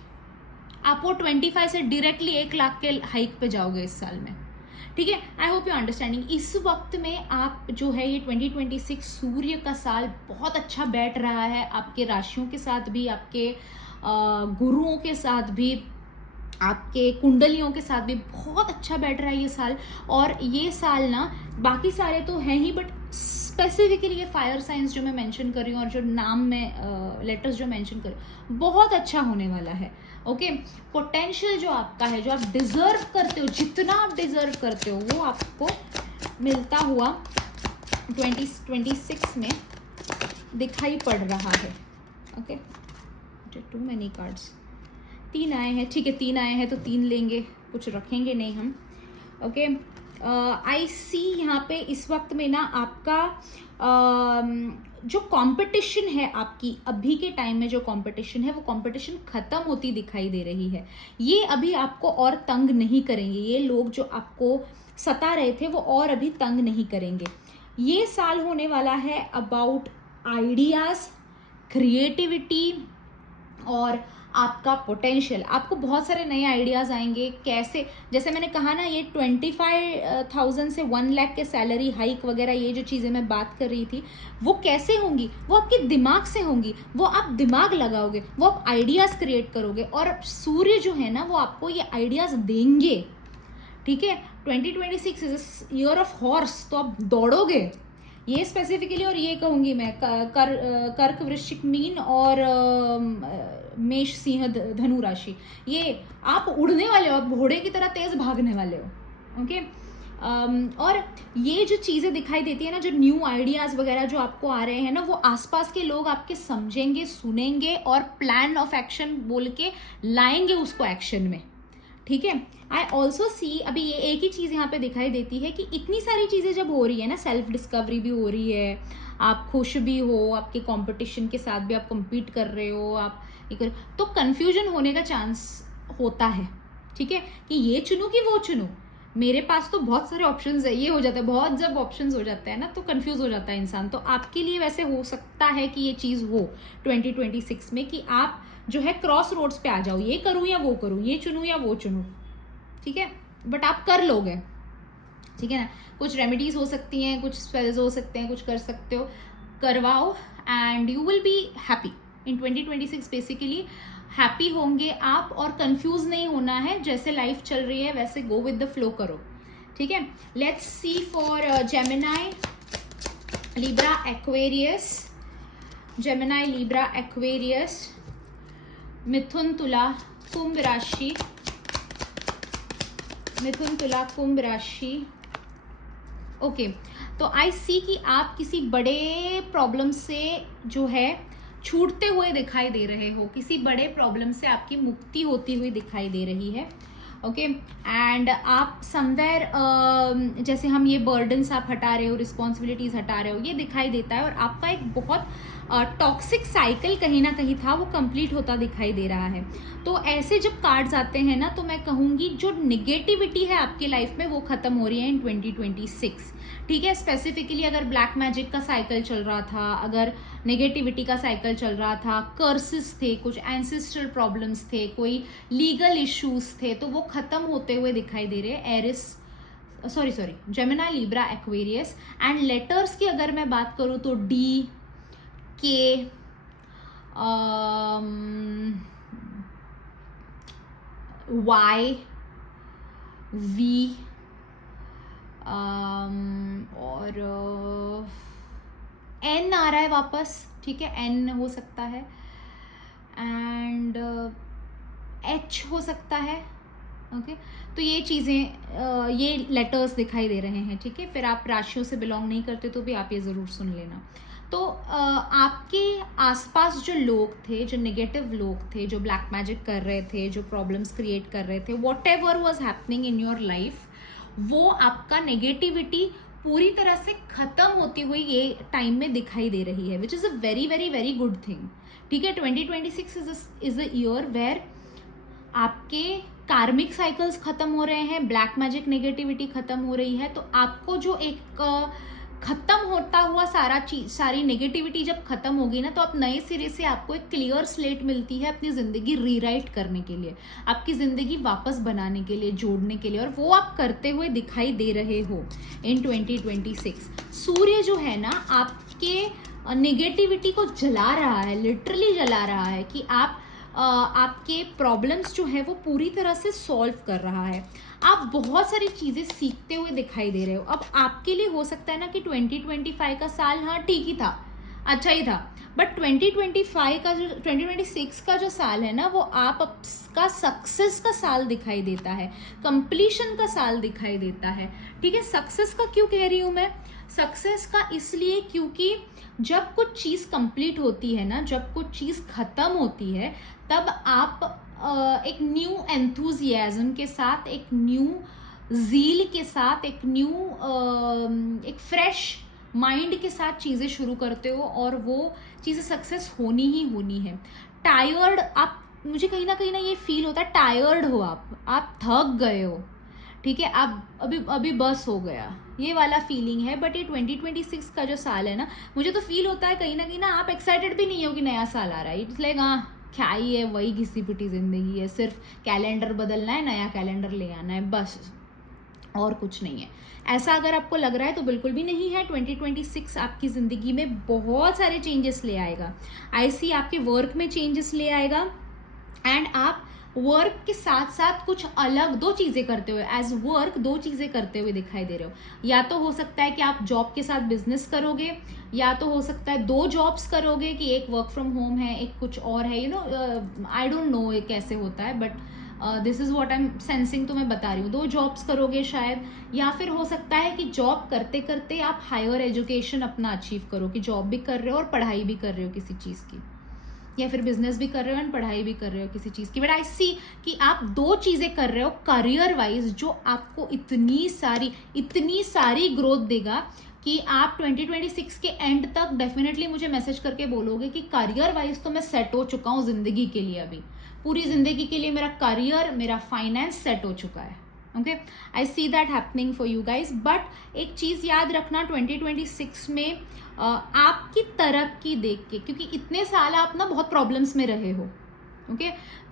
आप वो 25 से डायरेक्टली 1 लाख के हाइक पे जाओगे इस साल में। ठीक है, आई होप यू अंडरस्टैंडिंग। इस वक्त में आप जो है ये 2026 सूर्य का साल बहुत अच्छा बैठ रहा है, आपके राशियों के साथ भी, आपके गुरुओं के साथ भी, आपके कुंडलियों के साथ भी बहुत अच्छा बैठ रहा है ये साल। और ये साल ना, बाकी सारे तो हैं ही, बट स्पेसिफिकली ये फायर साइंस जो मैं मेंशन कर रही हूँ और जो नाम में लेटर्स जो मेंशन कर रही हूँ, बहुत अच्छा होने वाला है। ओके, पोटेंशियल जो आपका है, जो आप डिजर्व करते हो, जितना आप डिजर्व करते हो, वो आपको मिलता हुआ 2026 में दिखाई पड़ रहा है। ओके, टू मैनी कार्ड्स, 3 आए हैं, ठीक है, 3 आए हैं तो 3 लेंगे, कुछ रखेंगे नहीं हम। ओके, आई सी यहाँ पे इस वक्त में ना आपका जो कंपटीशन है, आपकी अभी के टाइम में जो कंपटीशन है, वो कंपटीशन खत्म होती दिखाई दे रही है। ये अभी आपको और तंग नहीं करेंगे, ये लोग जो आपको सता रहे थे वो और अभी तंग नहीं करेंगे। ये साल होने वाला है अबाउट आइडियाज, क्रिएटिविटी और आपका पोटेंशियल। आपको बहुत सारे नए आइडियाज आएंगे, कैसे, जैसे मैंने कहा ना, ये 25,000 से 1 लाख के सैलरी हाइक वगैरह, ये जो चीज़ें मैं बात कर रही थी, वो कैसे होंगी? वो आपके दिमाग से होंगी, वो आप दिमाग लगाओगे, वो आप आइडियाज क्रिएट करोगे, और सूर्य जो है ना वो आपको ये आइडियाज देंगे। ठीक है, 2026 इज ईयर ऑफ हॉर्स, तो आप दौड़ोगे ये स्पेसिफिकली। और ये कहूंगी मैं, कर्क वृश्चिक मीन और मेष सिंह धनु राशि, ये आप उड़ने वाले हो, आप घोड़े की तरह तेज भागने वाले हो। ओके, और ये जो चीजें दिखाई देती है ना, जो न्यू आइडियाज वगैरह जो आपको आ रहे हैं ना, वो आसपास के लोग आपके समझेंगे, सुनेंगे और प्लान ऑफ एक्शन बोल के लाएंगे उसको एक्शन में। ठीक है, आई ऑल्सो सी, अभी ये एक ही चीज यहाँ पे दिखाई देती है कि इतनी सारी चीजें जब हो रही है ना, सेल्फ डिस्कवरी भी हो रही है, आप खुश भी हो, आपके कंपटीशन के साथ भी आप compete कर रहे हो, आप तो कंफ्यूजन होने का चांस होता है। ठीक है, कि ये चुनूं कि वो चुनूं, मेरे पास तो बहुत सारे ऑप्शंस है, ये हो जाता है, बहुत जब ऑप्शंस हो जाते हैं ना तो कंफ्यूज हो जाता है इंसान। तो आपके लिए वैसे हो सकता है कि ये चीज हो 2026 में, कि आप जो है क्रॉस रोड्स पे आ जाओ, ये करूं या वो करूं, ये चुनूं या वो चुनूं। ठीक है, बट आप कर लोगे। ठीक है ना, कुछ रेमेडीज हो सकती हैं, कुछ स्पेल्स हो सकते हैं, कुछ कर सकते हो, करवाओ, and you will be happy in 2026। Basically happy होंगे आप, और कंफ्यूज नहीं होना है, जैसे लाइफ चल रही है वैसे गो विद द फ्लो करो। ठीक है, let's see for Gemini, Libra, Aquarius, Gemini, Libra, Aquarius, मिथुन, तुला, कुंभ राशि, मिथुन, तुला, कुंभ राशि। ओके, तो आई सी कि आप किसी बड़े प्रॉब्लम से जो है छूटते हुए दिखाई दे रहे हो, किसी बड़े प्रॉब्लम से आपकी मुक्ति होती हुई दिखाई दे रही है। ओके, एंड आप समवेयर जैसे हम ये बर्डन्स आप हटा रहे हो, रिस्पॉन्सिबिलिटीज हटा रहे हो, ये दिखाई देता है, और आपका एक बहुत टॉक्सिक साइकिल कहीं ना कहीं था, वो कंप्लीट होता दिखाई दे रहा है। तो ऐसे जब कार्ड्स आते हैं ना, तो मैं कहूंगी जो निगेटिविटी है आपकी लाइफ में वो खत्म हो रही है इन 2026। ठीक है, स्पेसिफिकली अगर ब्लैक मैजिक का साइकिल चल रहा था, अगर नेगेटिविटी का साइकिल चल रहा था, कर्सेस थे, कुछ एंसेस्ट्रल प्रॉब्लम्स थे, कोई लीगल इश्यूज थे, तो वो खत्म होते हुए दिखाई दे रहे हैं। Aries, sorry Gemini, Libra, Aquarius. And letters की अगर मैं बात करूं तो डी, के, वाई, वी, और एन आ रहा है वापस। ठीक है, एन हो सकता है, एंड एच हो सकता है। ओके, तो ये चीज़ें, ये लेटर्स दिखाई दे रहे हैं। ठीक है, फिर आप राशियों से बिलोंग नहीं करते तो भी आप ये ज़रूर सुन लेना। तो आपके आसपास जो लोग थे, जो नेगेटिव लोग थे, जो ब्लैक मैजिक कर रहे थे, जो प्रॉब्लम्स क्रिएट कर रहे थे, what ever was happening in your life, वो आपका नेगेटिविटी पूरी तरह से खत्म होती हुई ये टाइम में दिखाई दे रही है, which is a very very very good thing. ठीक है, 2026 इज अ ईयर वेयर आपके कार्मिक साइकिल्स खत्म हो रहे हैं, ब्लैक मैजिक नेगेटिविटी खत्म हो रही है। तो आपको जो एक खत्म होता हुआ सारी नेगेटिविटी जब खत्म होगी ना, तो आप नए सिरे से, आपको एक क्लियर स्लेट मिलती है अपनी जिंदगी रीराइट करने के लिए, आपकी जिंदगी वापस बनाने के लिए, जोड़ने के लिए, और वो आप करते हुए दिखाई दे रहे हो इन 2026। सूर्य जो है ना आपके नेगेटिविटी को जला रहा है, लिटरली जला रहा है, कि आपके प्रॉब्लम्स जो है वो पूरी तरह से सॉल्व कर रहा है। आप बहुत सारी चीजें सीखते हुए दिखाई दे रहे हो। अब आपके लिए हो सकता है ना कि 2025 का साल हाँ ठीक ही था, अच्छा ही था, बट 2026 का जो साल है ना, वो आपका सक्सेस का साल दिखाई देता है, कंप्लीशन का साल दिखाई देता है। ठीक है, सक्सेस का क्यों कह रही हूं मैं? सक्सेस का इसलिए क्योंकि जब कुछ चीज कंप्लीट होती है ना, जब कुछ चीज खत्म होती है, तब आप एक न्यू एंथुजियाज्म के साथ, एक न्यू जील के साथ, एक फ्रेश माइंड के साथ चीजें शुरू करते हो, और वो चीजें सक्सेस होनी ही होनी है। टायर्ड आप, मुझे कहीं ना ये फील होता है, टायर्ड हो आप थक गए हो, ठीक है, आप अभी बस हो गया, ये वाला फीलिंग है। बट ये 2026 का जो साल है ना, मुझे तो फील होता है कहीं ना आप एक्साइटेड भी नहीं हो कि नया साल आ रहा है। इट्स लाइक हाँ क्या ही है, वही घिसी पिटी जिंदगी है, सिर्फ कैलेंडर बदलना है, नया कैलेंडर ले आना है, बस, और कुछ नहीं है। ऐसा अगर आपको लग रहा है तो बिल्कुल भी नहीं है। 2026 आपकी जिंदगी में बहुत सारे चेंजेस ले आएगा। आई सी आपके वर्क में चेंजेस ले आएगा, एंड आप वर्क के साथ साथ कुछ अलग दो चीजें करते हुए, एज वर्क दो चीजें करते हुए दिखाई दे रहे हो। या तो हो सकता है कि आप जॉब के साथ बिजनेस करोगे, या तो हो सकता है दो जॉब्स करोगे, कि एक वर्क फ्रॉम होम है, एक कुछ और है, आई डोंट नो ये कैसे होता है, but this is what I am sensing, तो मैं बता रही हूँ, दो जॉब्स करोगे शायद। या फिर हो सकता है कि जॉब करते करते आप हायर एजुकेशन अपना अचीव करो, कि जॉब भी कर रहे हो और पढ़ाई भी कर रहे हो किसी चीज की, या फिर बिजनेस भी कर रहे हो एंड पढ़ाई भी कर रहे हो किसी चीज की। बट आई सी कि आप दो चीजें कर रहे हो करियर वाइज, जो आपको इतनी सारी ग्रोथ देगा कि आप 2026 के एंड तक डेफिनेटली मुझे मैसेज करके बोलोगे कि करियर वाइज तो मैं सेट हो चुका हूँ जिंदगी के लिए, अभी पूरी जिंदगी के लिए मेरा करियर, मेरा फाइनेंस सेट हो चुका है। Okay, I see that happening for you guys. But एक चीज याद रखना, 2026 में आपकी तरक्की देख के, क्योंकि इतने साल आप ना बहुत प्रॉब्लम्स में रहे हो, ओके,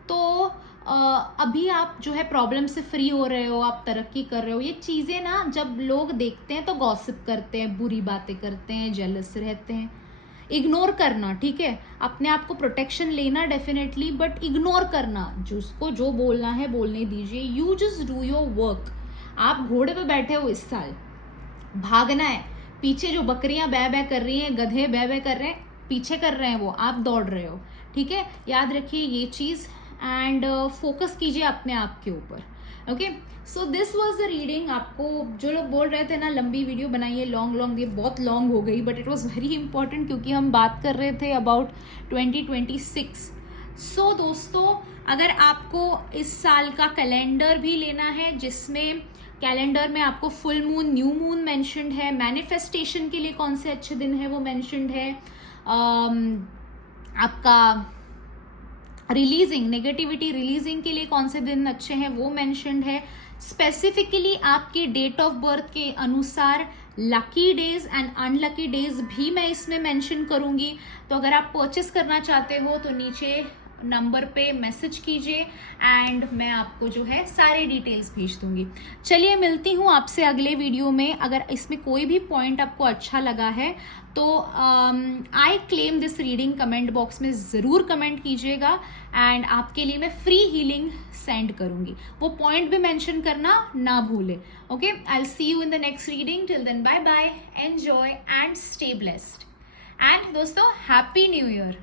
तो अभी आप जो है प्रॉब्लम से फ्री हो रहे हो, आप तरक्की कर रहे हो। ये चीजें ना जब लोग देखते हैं तो गॉसिप करते हैं, बुरी बातें करते हैं, जेलस रहते हैं। इग्नोर करना, ठीक है, अपने आप को प्रोटेक्शन लेना डेफिनेटली, बट इग्नोर करना, जिसको जो बोलना है बोलने दीजिए। You just do your work. आप घोड़े पे बैठे हो इस साल, भागना है, पीछे जो बकरियां बै बै कर रही हैं, गधे बै बै कर रहे हैं, पीछे कर रहे हैं वो, आप दौड़ रहे हो, ठीक है, याद रखिए ये चीज, एंड फोकस कीजिए अपने आप के ऊपर। Okay, so this was the reading. आपको जो लोग बोल रहे थे ना लंबी वीडियो बनाइए, लॉन्ग, ये बहुत लॉन्ग हो गई, but it was very important, क्योंकि हम बात कर रहे थे अबाउट 2026। सो दोस्तों, अगर आपको इस साल का कैलेंडर भी लेना है, जिसमें कैलेंडर में आपको full moon, new moon mentioned है, मैनिफेस्टेशन के लिए कौन से अच्छे दिन है वो मेंशन्ड है, आपका रिलीजिंग, नेगेटिविटी रिलीजिंग के लिए कौन से दिन अच्छे हैं वो मेंशन्ड है, स्पेसिफिकली आपके डेट ऑफ बर्थ के अनुसार lucky days and unlucky days भी मैं इसमें मेंशन करूंगी। तो अगर आप परचेस करना चाहते हो तो नीचे नंबर पे मैसेज कीजिए, एंड मैं आपको जो है सारे डिटेल्स भेज दूंगी। चलिए, मिलती हूँ आपसे अगले वीडियो में। अगर इसमें कोई भी पॉइंट आपको अच्छा लगा है तो I claim this reading comment box में ज़रूर कमेंट कीजिएगा, एंड आपके लिए मैं फ्री हीलिंग सेंड करूंगी। वो पॉइंट भी मेंशन करना ना भूले। Okay, I will see you in the next reading. Till then, bye bye, enjoy and stay blessed, and दोस्तों हैप्पी न्यू ईयर।